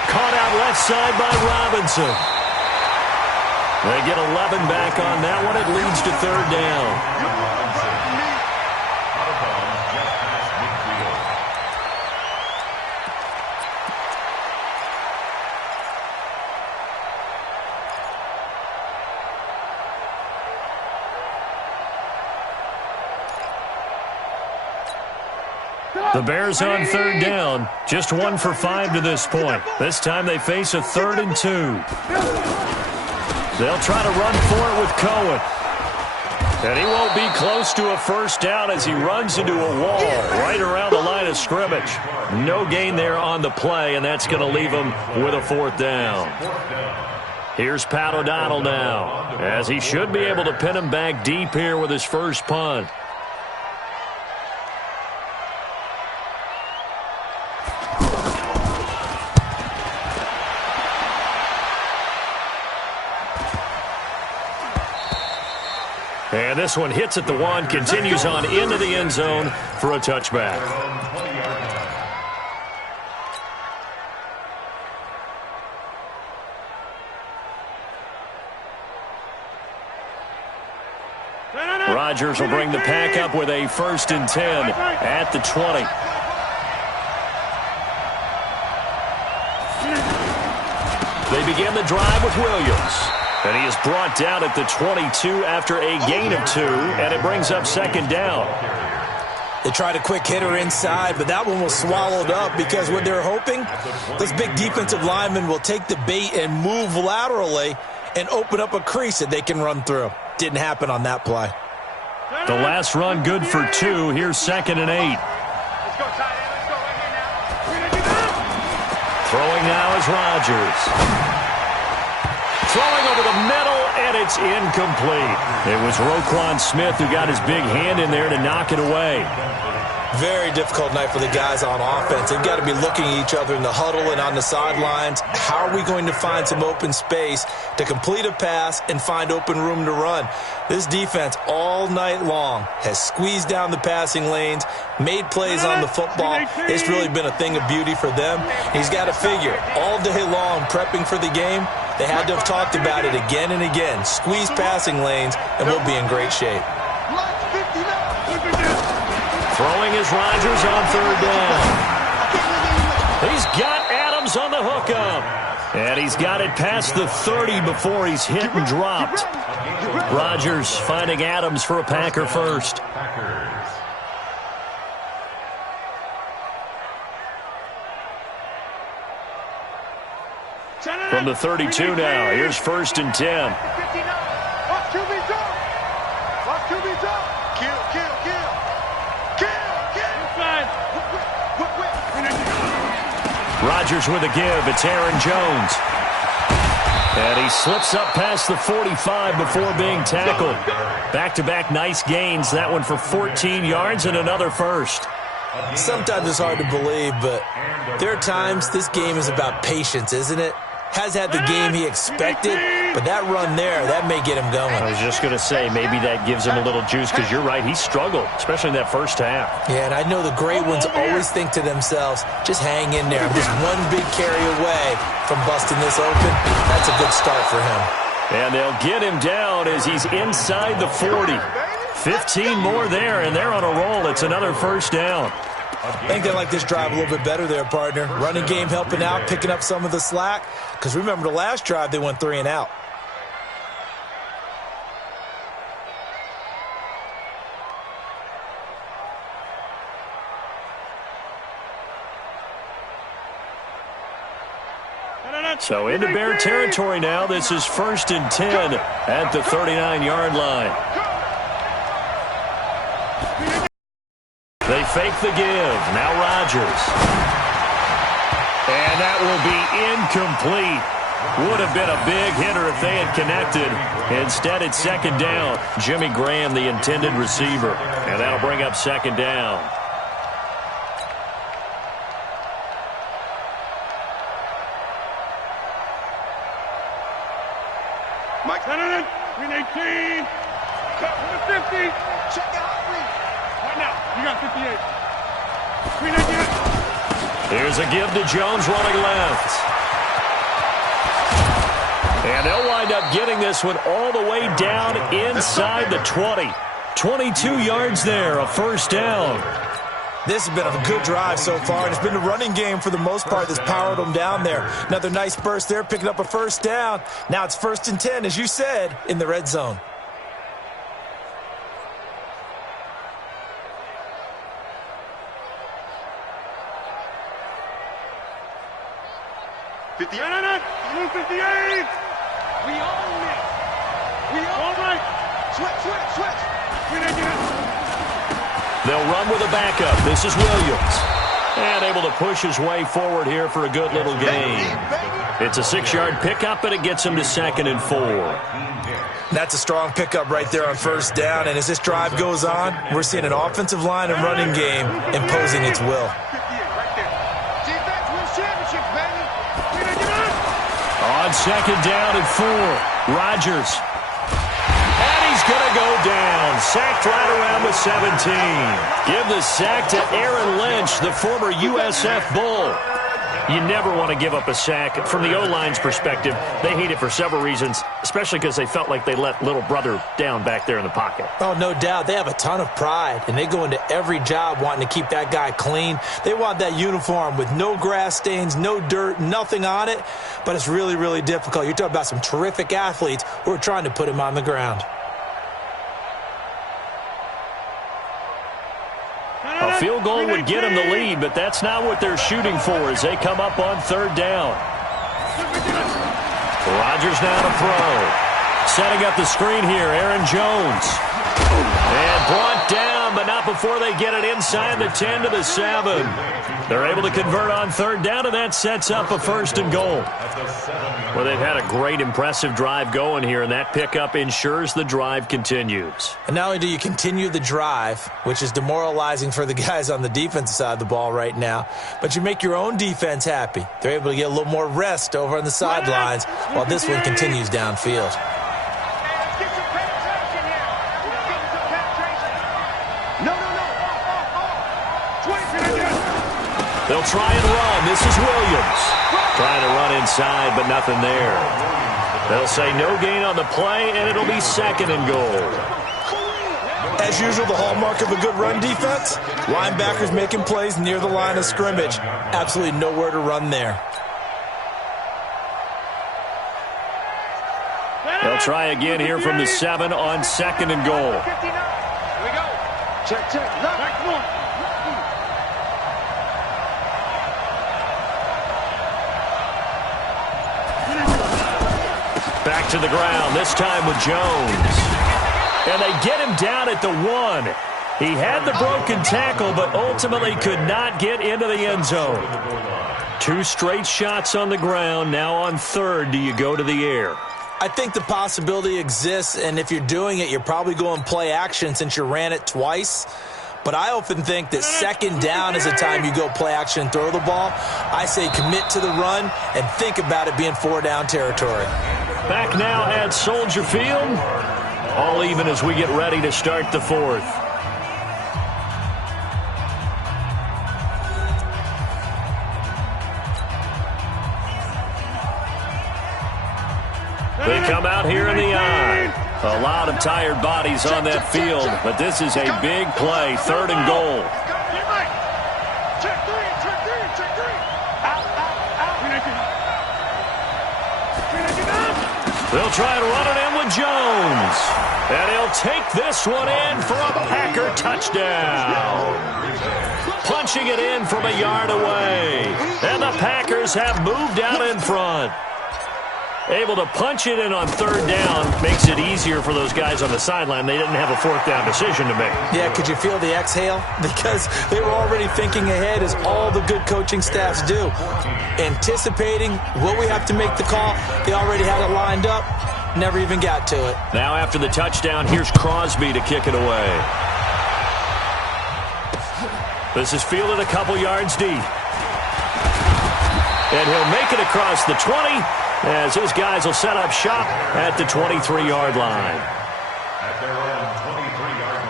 Caught out left side by Robinson. They get 11 back on that one. It leads to 3rd down. The Bears on 3rd down, just 1 for 5 to this point. This time they face a 3rd and 2. They'll try to run for it with Cohen. And he won't be close to a 1st down as he runs into a wall right around the line of scrimmage. No gain there on the play, and that's going to leave him with a 4th down. Here's Pat O'Donnell now, as he should be able to pin him back deep here with his first punt. And this one hits at the 1, continues on into the end zone for a touchback. Rodgers will bring the pack up with a 1st and 10 at the 20. They begin the drive with Williams. And he is brought down at the 22 after a gain of 2, and it brings up 2nd down. They tried a quick hitter inside, but that one was swallowed up because what they're hoping, this big defensive lineman will take the bait and move laterally and open up a crease that they can run through. Didn't happen on that play. The last run good for 2. Here's 2nd and 8. Let's go, tight end. Let's go right here now. Throwing now is Rodgers. Throwing over the middle, and it's incomplete. It was Roquan Smith who got his big hand in there to knock it away. Very difficult night for the guys on offense. They've got to be looking at each other in the huddle and on the sidelines. How are we going to find some open space to complete a pass and find open room to run? This defense all night long has squeezed down the passing lanes, made plays on the football. It's really been a thing of beauty for them. He's got to figure all day long prepping for the game. They had to have talked about it again and again. Squeeze passing lanes, and we'll be in great shape. Throwing is Rodgers on 3rd down. He's got Adams on the hookup. And he's got it past the 30 before he's hit and dropped. Rodgers finding Adams for a Packer first. From the 32 now, here's 1st and 10. Watch QB jump. Watch QB jump. Kill. Rodgers with a give. It's Aaron Jones. And he slips up past the 45 before being tackled. Back-to-back nice gains. That one for 14 yards and another first. Sometimes it's hard to believe, but there are times this game is about patience, isn't it? Has had the game he expected, but that run there, that may get him going. I was just going to say, maybe that gives him a little juice, because you're right, he struggled, especially in that first half. Yeah, and I know the great ones always think to themselves, just hang in there. I'm just one big carry away from busting this open. That's a good start for him. And they'll get him down as he's inside the 40. 15 more there, and they're on a roll. It's another 1st down. I think they like this drive a little bit better there, partner. Running game helping out, picking up some of the slack. Because remember, the last drive, they went 3 and out. So into Bear territory now. This is 1st and 10 at the 39-yard line. They fake the give. Now Rodgers. And that will be incomplete. Would have been a big hitter if they had connected. Instead, it's 2nd down. Jimmy Graham, the intended receiver. And that'll bring up 2nd down. Mike Henderson, 318. Cut for the 50. Check the hot read. Right now, you got 58. 319. Here's a give to Jones running left. And they'll wind up getting this one all the way down inside the 20. 22 yards there, a 1st down. This has been a good drive so far, and it's been the running game for the most part that's powered them down there. Another nice burst there, picking up a 1st down. Now it's 1st and 10, as you said, in the red zone. No, 58. We own it. We own it. Switch. 319. They'll run with a backup. This is Williams. And able to push his way forward here for a good little gain. It's a 6-yard pickup, and it gets him to 2nd and 4. That's a strong pickup right there on 1st down. And as this drive goes on, we're seeing an offensive line and running game imposing its will. Defense wins championships, baby. On 2nd down and 4. Rodgers. Going to go down. Sacked right around the 17. Give the sack to Aaron Lynch, the former USF Bull. You never want to give up a sack. From the O-line's perspective, they hate it for several reasons, especially because they felt like they let little brother down back there in the pocket. Oh, no doubt. They have a ton of pride, and they go into every job wanting to keep that guy clean. They want that uniform with no grass stains, no dirt, nothing on it, but it's really, really difficult. You're talking about some terrific athletes who are trying to put him on the ground. A field goal would get them the lead, but that's not what they're shooting for as they come up on 3rd down. Rodgers now to throw. Setting up the screen here, Aaron Jones. And brought down, but not before they get it inside the 10 to the 7. They're able to convert on 3rd down, and that sets up a 1st and goal. Well, they've had a great, impressive drive going here, and that pickup ensures the drive continues. And not only do you continue the drive, which is demoralizing for the guys on the defensive side of the ball right now, but you make your own defense happy. They're able to get a little more rest over on the sidelines while this one continues downfield. They'll try and run. This is Williams. Trying to run inside, but nothing there. They'll say no gain on the play, and it'll be 2nd and goal. As usual, the hallmark of a good run defense, linebackers making plays near the line of scrimmage. Absolutely nowhere to run there. They'll try again here from the 7 on 2nd and goal. Here we go. Check. Back one. Back to the ground, this time with Jones. And they get him down at the 1. He had the broken tackle, but ultimately could not get into the end zone. 2 straight shots on the ground. Now on 3rd, do you go to the air? I think the possibility exists, and if you're doing it, you're probably going play action since you ran it twice. But I often think that 2nd down is the time you go play action and throw the ball. I say commit to the run and think about it being 4-down territory. Back now at Soldier Field. All even as we get ready to start the 4th. They come out here in the eye. A lot of tired bodies on that field, but this is a big play, 3rd and goal. They'll try and run it in with Jones. And he'll take this one in for a Packer touchdown. Punching it in from a yard away. And the Packers have moved out in front. Able to punch it in on third down makes it easier for those guys on the sideline. They didn't have a fourth down decision to make. Yeah, could you feel the exhale? Because they were already thinking ahead, as all the good coaching staffs do. Anticipating, will we have to make the call? They already had it lined up. Never even got to it. Now after the touchdown, here's Crosby to kick it away. This is fielded a couple yards deep. And he'll make it across the 20. As his guys will set up shop at the 23-yard line. At their own 23-yard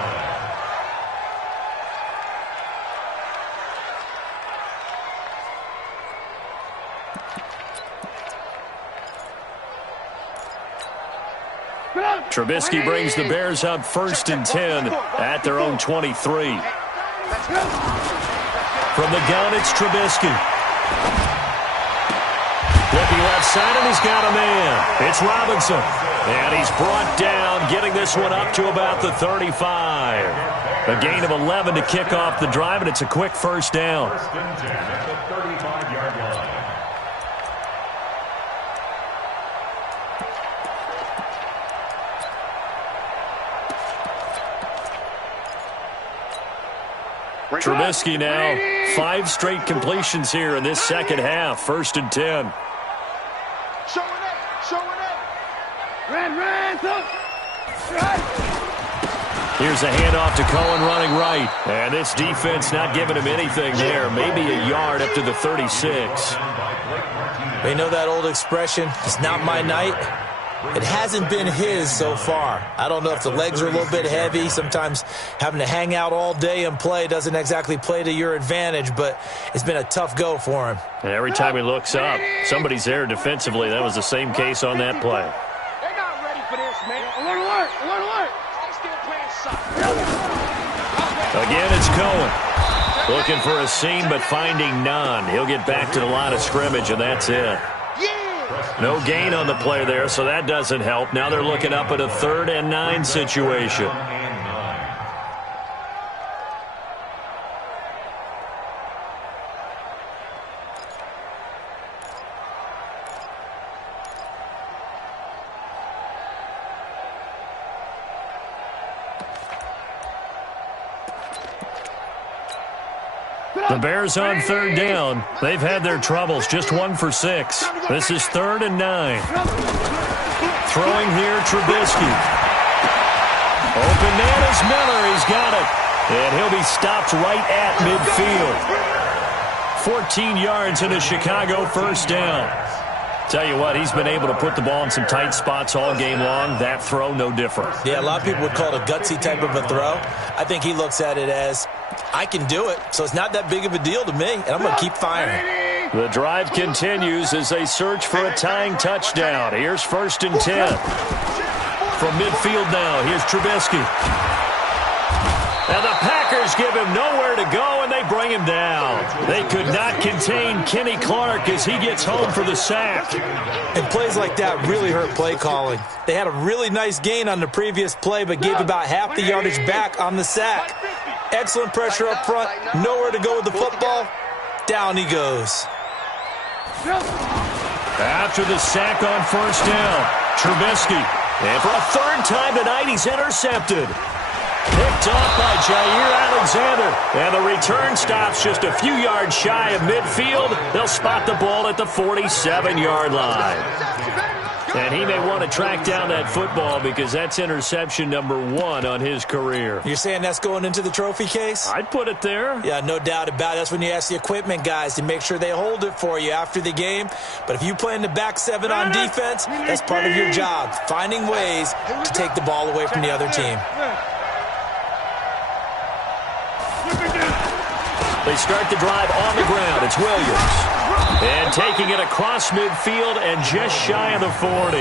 line. Trubisky brings the Bears up 1st and 10 at their own 23. From the gun, it's Trubisky. Looking left side, and he's got a man. It's Robinson. And he's brought down, getting this one up to about the 35. A gain of 11 to kick off the drive, and it's a quick first down. 1st and 10 at the 35-yard line. Trubisky now, 5 straight completions here in this second half. 1st and 10. Here's a handoff to Cohen running right. And this defense not giving him anything there. Maybe a yard up to the 36. They know that old expression, it's not my night. It hasn't been his so far. I don't know if the legs are a little bit heavy. Sometimes having to hang out all day and play doesn't exactly play to your advantage, but it's been a tough go for him. And every time he looks up, somebody's there defensively. That was the same case on that play. They're not ready for this, man. Alert, alert, alert, alert. They still playing soccer. Again, it's Cohen. Looking for a seam, but finding none. He'll get back to the line of scrimmage, and that's it. No gain on the play there, so that doesn't help. Now they're looking up at a 3rd and 9 situation. The Bears on 3rd down. They've had their troubles. Just 1 for 6. This is 3rd and 9. Throwing here, Trubisky. Open man is Miller. He's got it. And he'll be stopped right at midfield. 14 yards in a Chicago 1st down. Tell you what, he's been able to put the ball in some tight spots all game long. That throw, no different. Yeah, a lot of people would call it a gutsy type of a throw. I think he looks at it as, I can do it, so it's not that big of a deal to me, and I'm going to keep firing. The drive continues as they search for a tying touchdown. Here's 1st and 10. From midfield now, here's Trubisky. And the Packers give him nowhere to go, and they bring him down. They could not contain Kenny Clark as he gets home for the sack. And plays like that really hurt play calling. They had a really nice gain on the previous play, but gave about half the yardage back on the sack. Excellent pressure up front, nowhere to go with the football. Down he goes. After the sack on 1st down, Trubisky. And for a 3rd time tonight, he's intercepted. Picked off by Jair Alexander. And the return stops just a few yards shy of midfield. They'll spot the ball at the 47-yard line. And he may want to track down that football because that's interception number 1 on his career. You're saying that's going into the trophy case? I'd put it there. Yeah, no doubt about it. That's when you ask the equipment guys to make sure they hold it for you after the game. But if you play in the back 7 on defense, that's part of your job, finding ways to take the ball away from the other team. They start the drive on the ground. It's Williams. And taking it across midfield and just shy of the 40.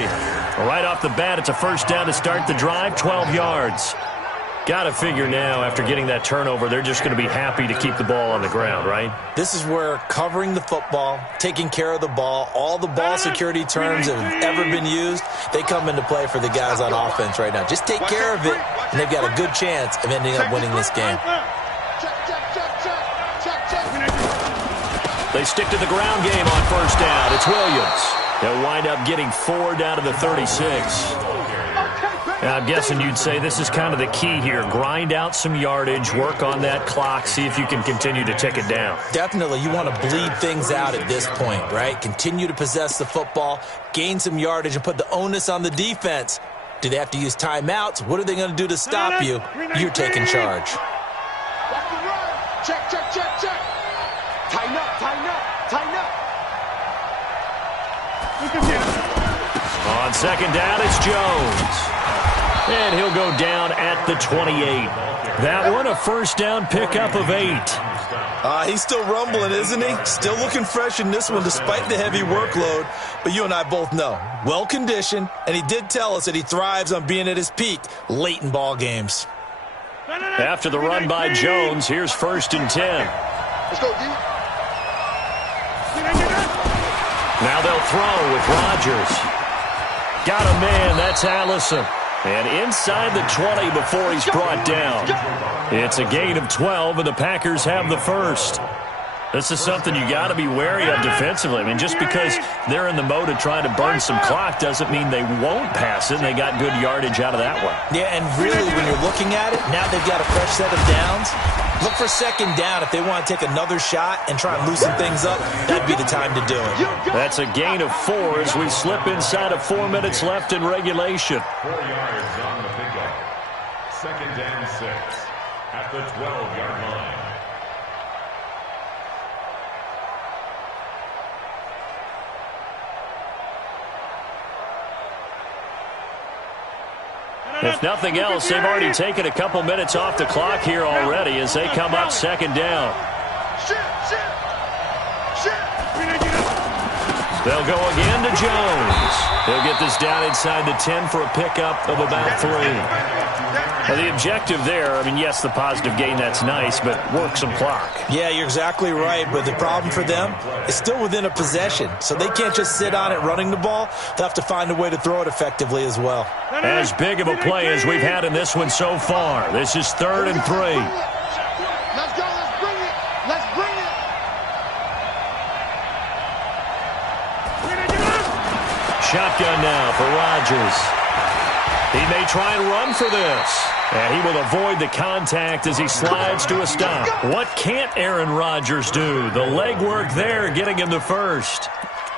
Right off the bat, it's a 1st down to start the drive, 12 yards. Got to figure now, after getting that turnover, they're just going to be happy to keep the ball on the ground, right? This is where covering the football, taking care of the ball, all the ball security terms that have ever been used, they come into play for the guys on offense right now. Just take care of it, and they've got a good chance of ending up winning this game. They stick to the ground game on first down. It's Williams. They'll wind up getting 4 down to the 36. Now, I'm guessing you'd say this is kind of the key here. Grind out some yardage, work on that clock, see if you can continue to tick it down. Definitely. You want to bleed things out at this point, right? Continue to possess the football, gain some yardage, and put the onus on the defense. Do they have to use timeouts? What are they going to do to stop you? You're taking charge. Check, check, check, check. Tighten up, tighten up, tighten up. On second down, it's Jones. And he'll go down at the 28. That one, a first down pickup of 8. He's still rumbling, isn't he? Still looking fresh in this one despite the heavy workload. But you and I both know, well-conditioned, and he did tell us that he thrives on being at his peak late in ball games. After the run by Jones, here's 1st and 10. Let's go, D. Now they'll throw with Rodgers. Got a man, that's Allison. And inside the 20 before he's brought down. It's a gain of 12, and the Packers have the first. This is something you got to be wary of defensively. I mean, just because they're in the mode of trying to burn some clock doesn't mean they won't pass it, and they got good yardage out of that one. Yeah, and really, when you're looking at it, now they've got a fresh set of downs. Look for second down. If they want to take another shot and try and loosen things up, that'd be the time to do it. That's a gain of 4 as we slip inside of 4 minutes left in regulation. 4 yards on the pickup. 2nd and 6 at the 12-yard line. If nothing else, they've already taken a couple minutes off the clock here already as they come up second down. They'll go again to Jones. He'll get this down inside the 10 for a pickup of about 3. Now, the objective there, I mean, yes, the positive gain, that's nice, but work some clock. Yeah, you're exactly right, but the problem for them is still within a possession, so they can't just sit on it running the ball. They'll have to find a way to throw it effectively as well. As big of a play as we've had in this one so far. This is 3rd and 3. Let's go, let's bring it, let's bring it. Shotgun now for Rodgers. He may try and run for this. And he will avoid the contact as he slides to a stop. What can't Aaron Rodgers do? The legwork there getting him the first.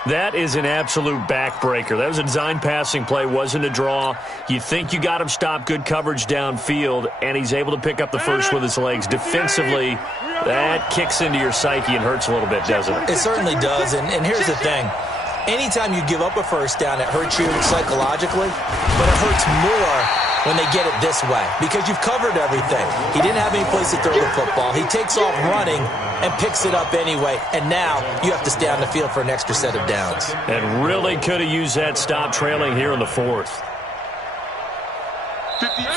That is an absolute backbreaker. That was a design passing play, wasn't a draw. You think you got him stopped, good coverage downfield, and he's able to pick up the first with his legs. Defensively, that kicks into your psyche and hurts a little bit, doesn't it? It certainly does, and here's the thing. Anytime you give up a first down, it hurts you psychologically, but it hurts more when they get it this way because you've covered everything. He didn't have any place to throw the football. He takes off running and picks it up anyway, and now you have to stay on the field for an extra set of downs. And really could have used that stop trailing here in the 4th.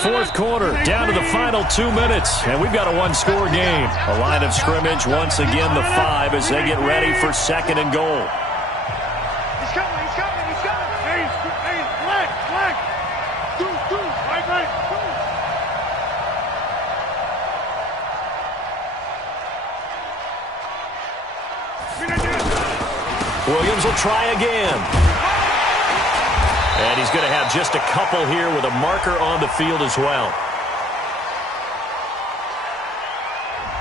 4th quarter, down to the final 2 minutes, and we've got a one-score game. A line of scrimmage, once again the 5 as they get ready for 2nd and goal. He's coming, he's coming, he's coming. Hey, flag, flag. Right. Williams will try again. And he's going to have just a couple here with a marker on the field as well.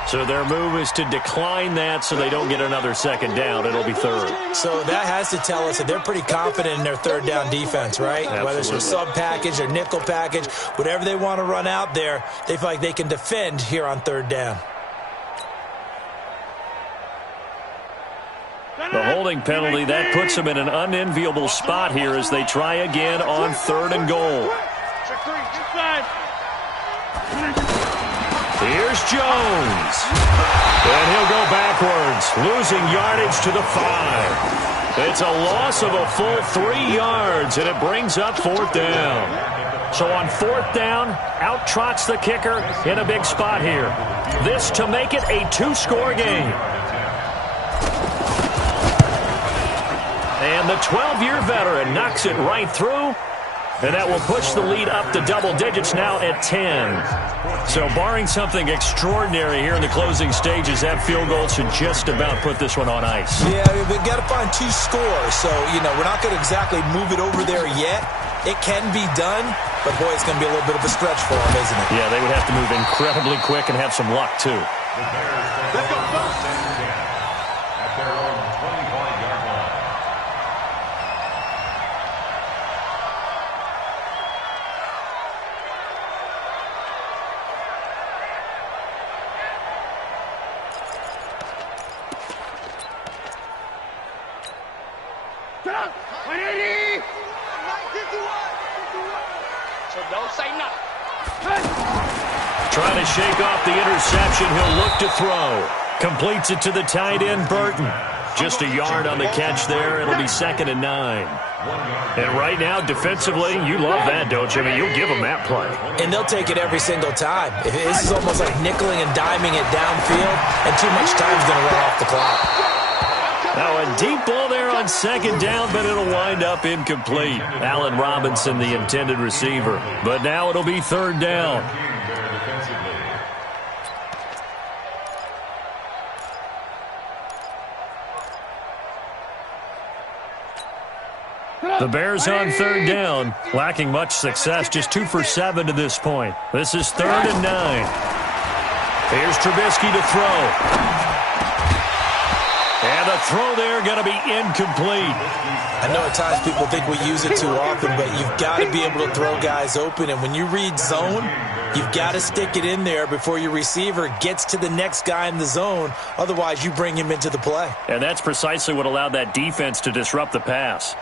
So their move is to decline that so they don't get another 2nd down. It'll be 3rd. So that has to tell us that they're pretty confident in their 3rd down defense, right? Absolutely. Whether it's their sub package or nickel package, whatever they want to run out there, they feel like they can defend here on 3rd down. The holding penalty, that puts them in an unenviable spot here as they try again on 3rd and goal. Check 3, inside. Here's Jones. And he'll go backwards, losing yardage to the 5. It's a loss of a full 3 yards, and it brings up 4th down. So on 4th down, out trots the kicker in a big spot here. This to make it a 2-score game. And the 12-year veteran knocks it right through. And that will push the lead up to double digits now at 10. So barring something extraordinary here in the closing stages, that field goal should just about put this one on ice. Yeah, we've got to find 2 scores. So, we're not going to exactly move it over there yet. It can be done, but, boy, it's going to be a little bit of a stretch for them, isn't it? Yeah, they would have to move incredibly quick and have some luck, too. Let's go first and 10 at their own 25-yard line. Get up! 180! So don't say nothing. Trying to shake off the interception. He'll look to throw. Completes it to the tight end, Burton. Just a yard on the catch there. It'll be 2nd and 9. And right now, defensively, you love that, don't you? I mean, you'll give them that play. And they'll take it every single time. This is almost like nickeling and diming it downfield, and too much time's going to run off the clock. Now a deep ball there on 2nd down, but it'll wind up incomplete. Allen Robinson, the intended receiver. But now it'll be 3rd down. The Bears on 3rd down, lacking much success, just 2 for 7 to this point. This is 3rd and 9. Here's Trubisky to throw. And the throw there going to be incomplete. I know at times people think we use it too often, but you've got to be able to throw guys open. And when you read zone, you've got to stick it in there before your receiver gets to the next guy in the zone. Otherwise, you bring him into the play. And that's precisely what allowed that defense to disrupt the pass.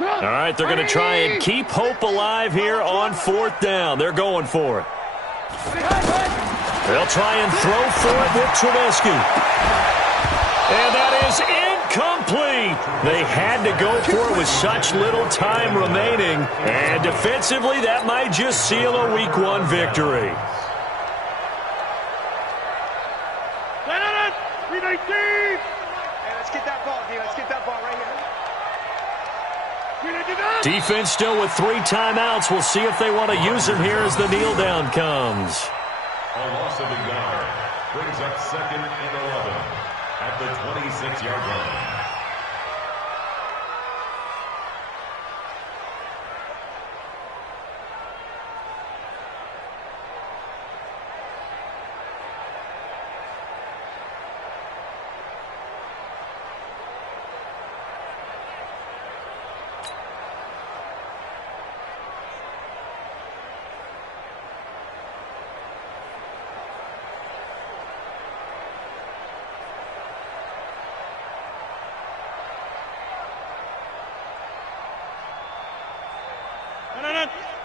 All right, they're going to try and keep hope alive here on 4th down. They're going for it. They'll try and throw for it with Trubisky. And that is incomplete. They had to go for it with such little time remaining. And defensively, that might just seal a Week 1 victory. Let's get that ball, D. Let's get that ball right here. Defense still with 3 timeouts. We'll see if they want to use them here as the kneel down comes. A loss of a yard brings up 2nd and 11 at the 26-yard line.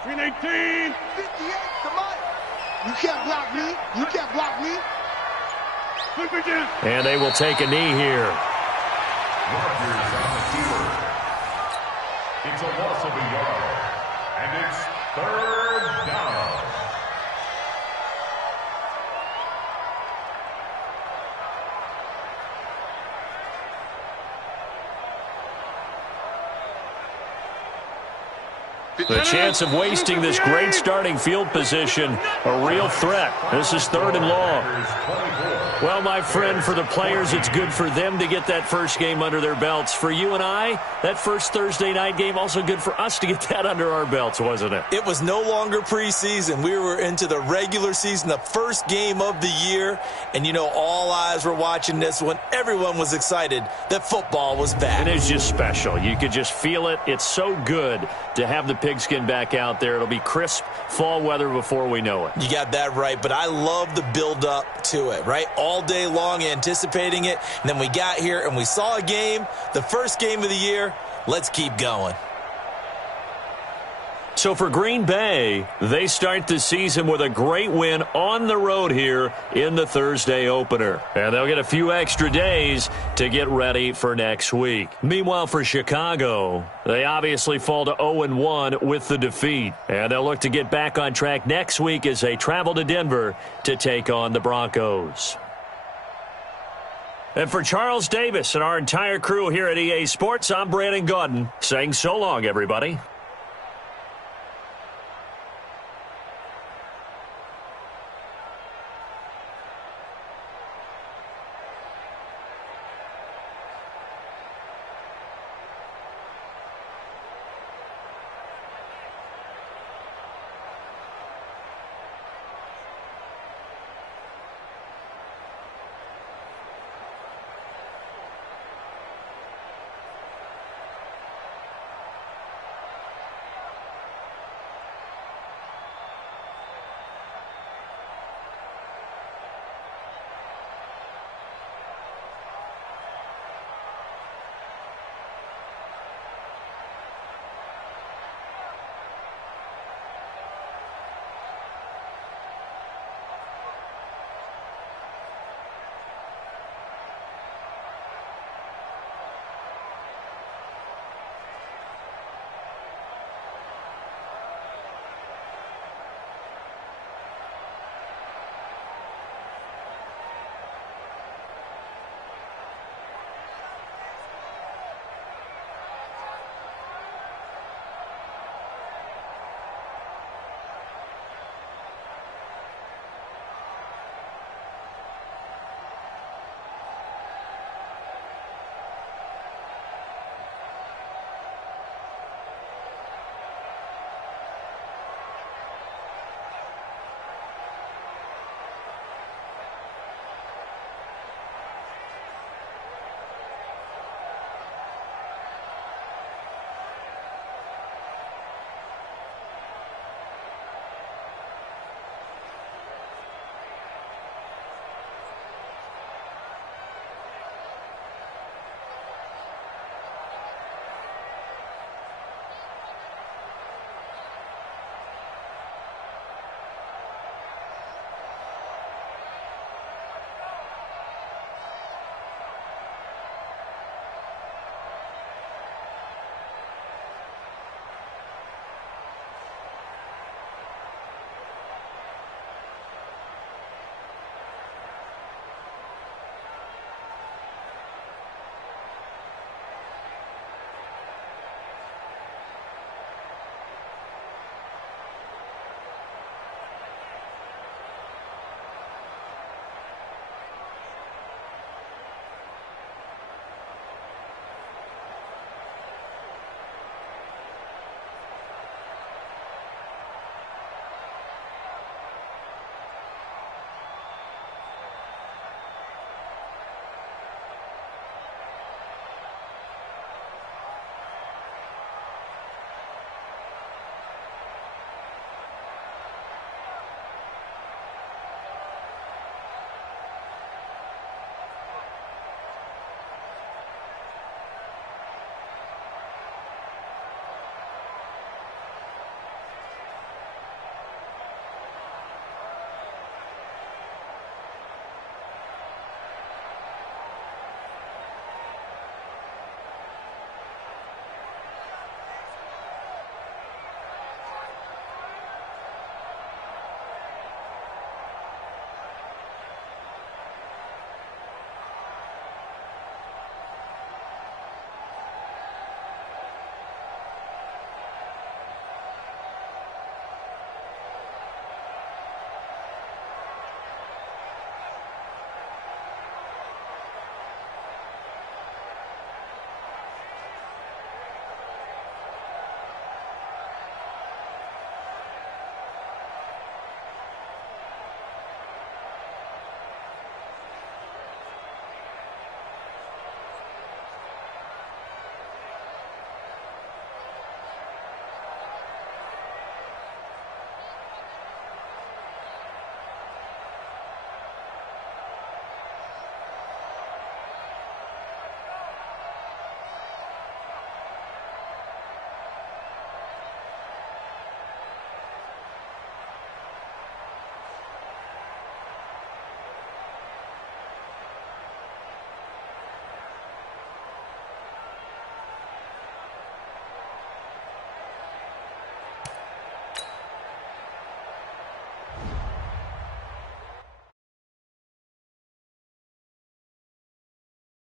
Green 18. 58, come on. You can't block me. You can't block me. And they will take a knee here. Rodgers on the keeper. It's a loss of a yard. And it's 3rd down. The chance of wasting this great starting field position, a real threat. This is 3rd and long. Well, my friend, for the players, it's good for them to get that first game under their belts. For you and I, that first Thursday night game, also good for us to get that under our belts, wasn't it? It was no longer preseason. We were into the regular season, the first game of the year. And, all eyes were watching this when everyone was excited that football was back. And it was just special. You could just feel it. It's so good to have the pigskin back out there. It'll be crisp fall weather before we know it. You got that right, but I love the build-up to it, right? All day long anticipating it, and then we got here and we saw a game, the first game of the year. Let's keep going. So for Green Bay, they start the season with a great win on the road here in the Thursday opener. And they'll get a few extra days to get ready for next week. Meanwhile, for Chicago, they obviously fall to 0-1 with the defeat. And they'll look to get back on track next week as they travel to Denver to take on the Broncos. And for Charles Davis and our entire crew here at EA Sports, I'm Brandon Gaudin saying so long, everybody.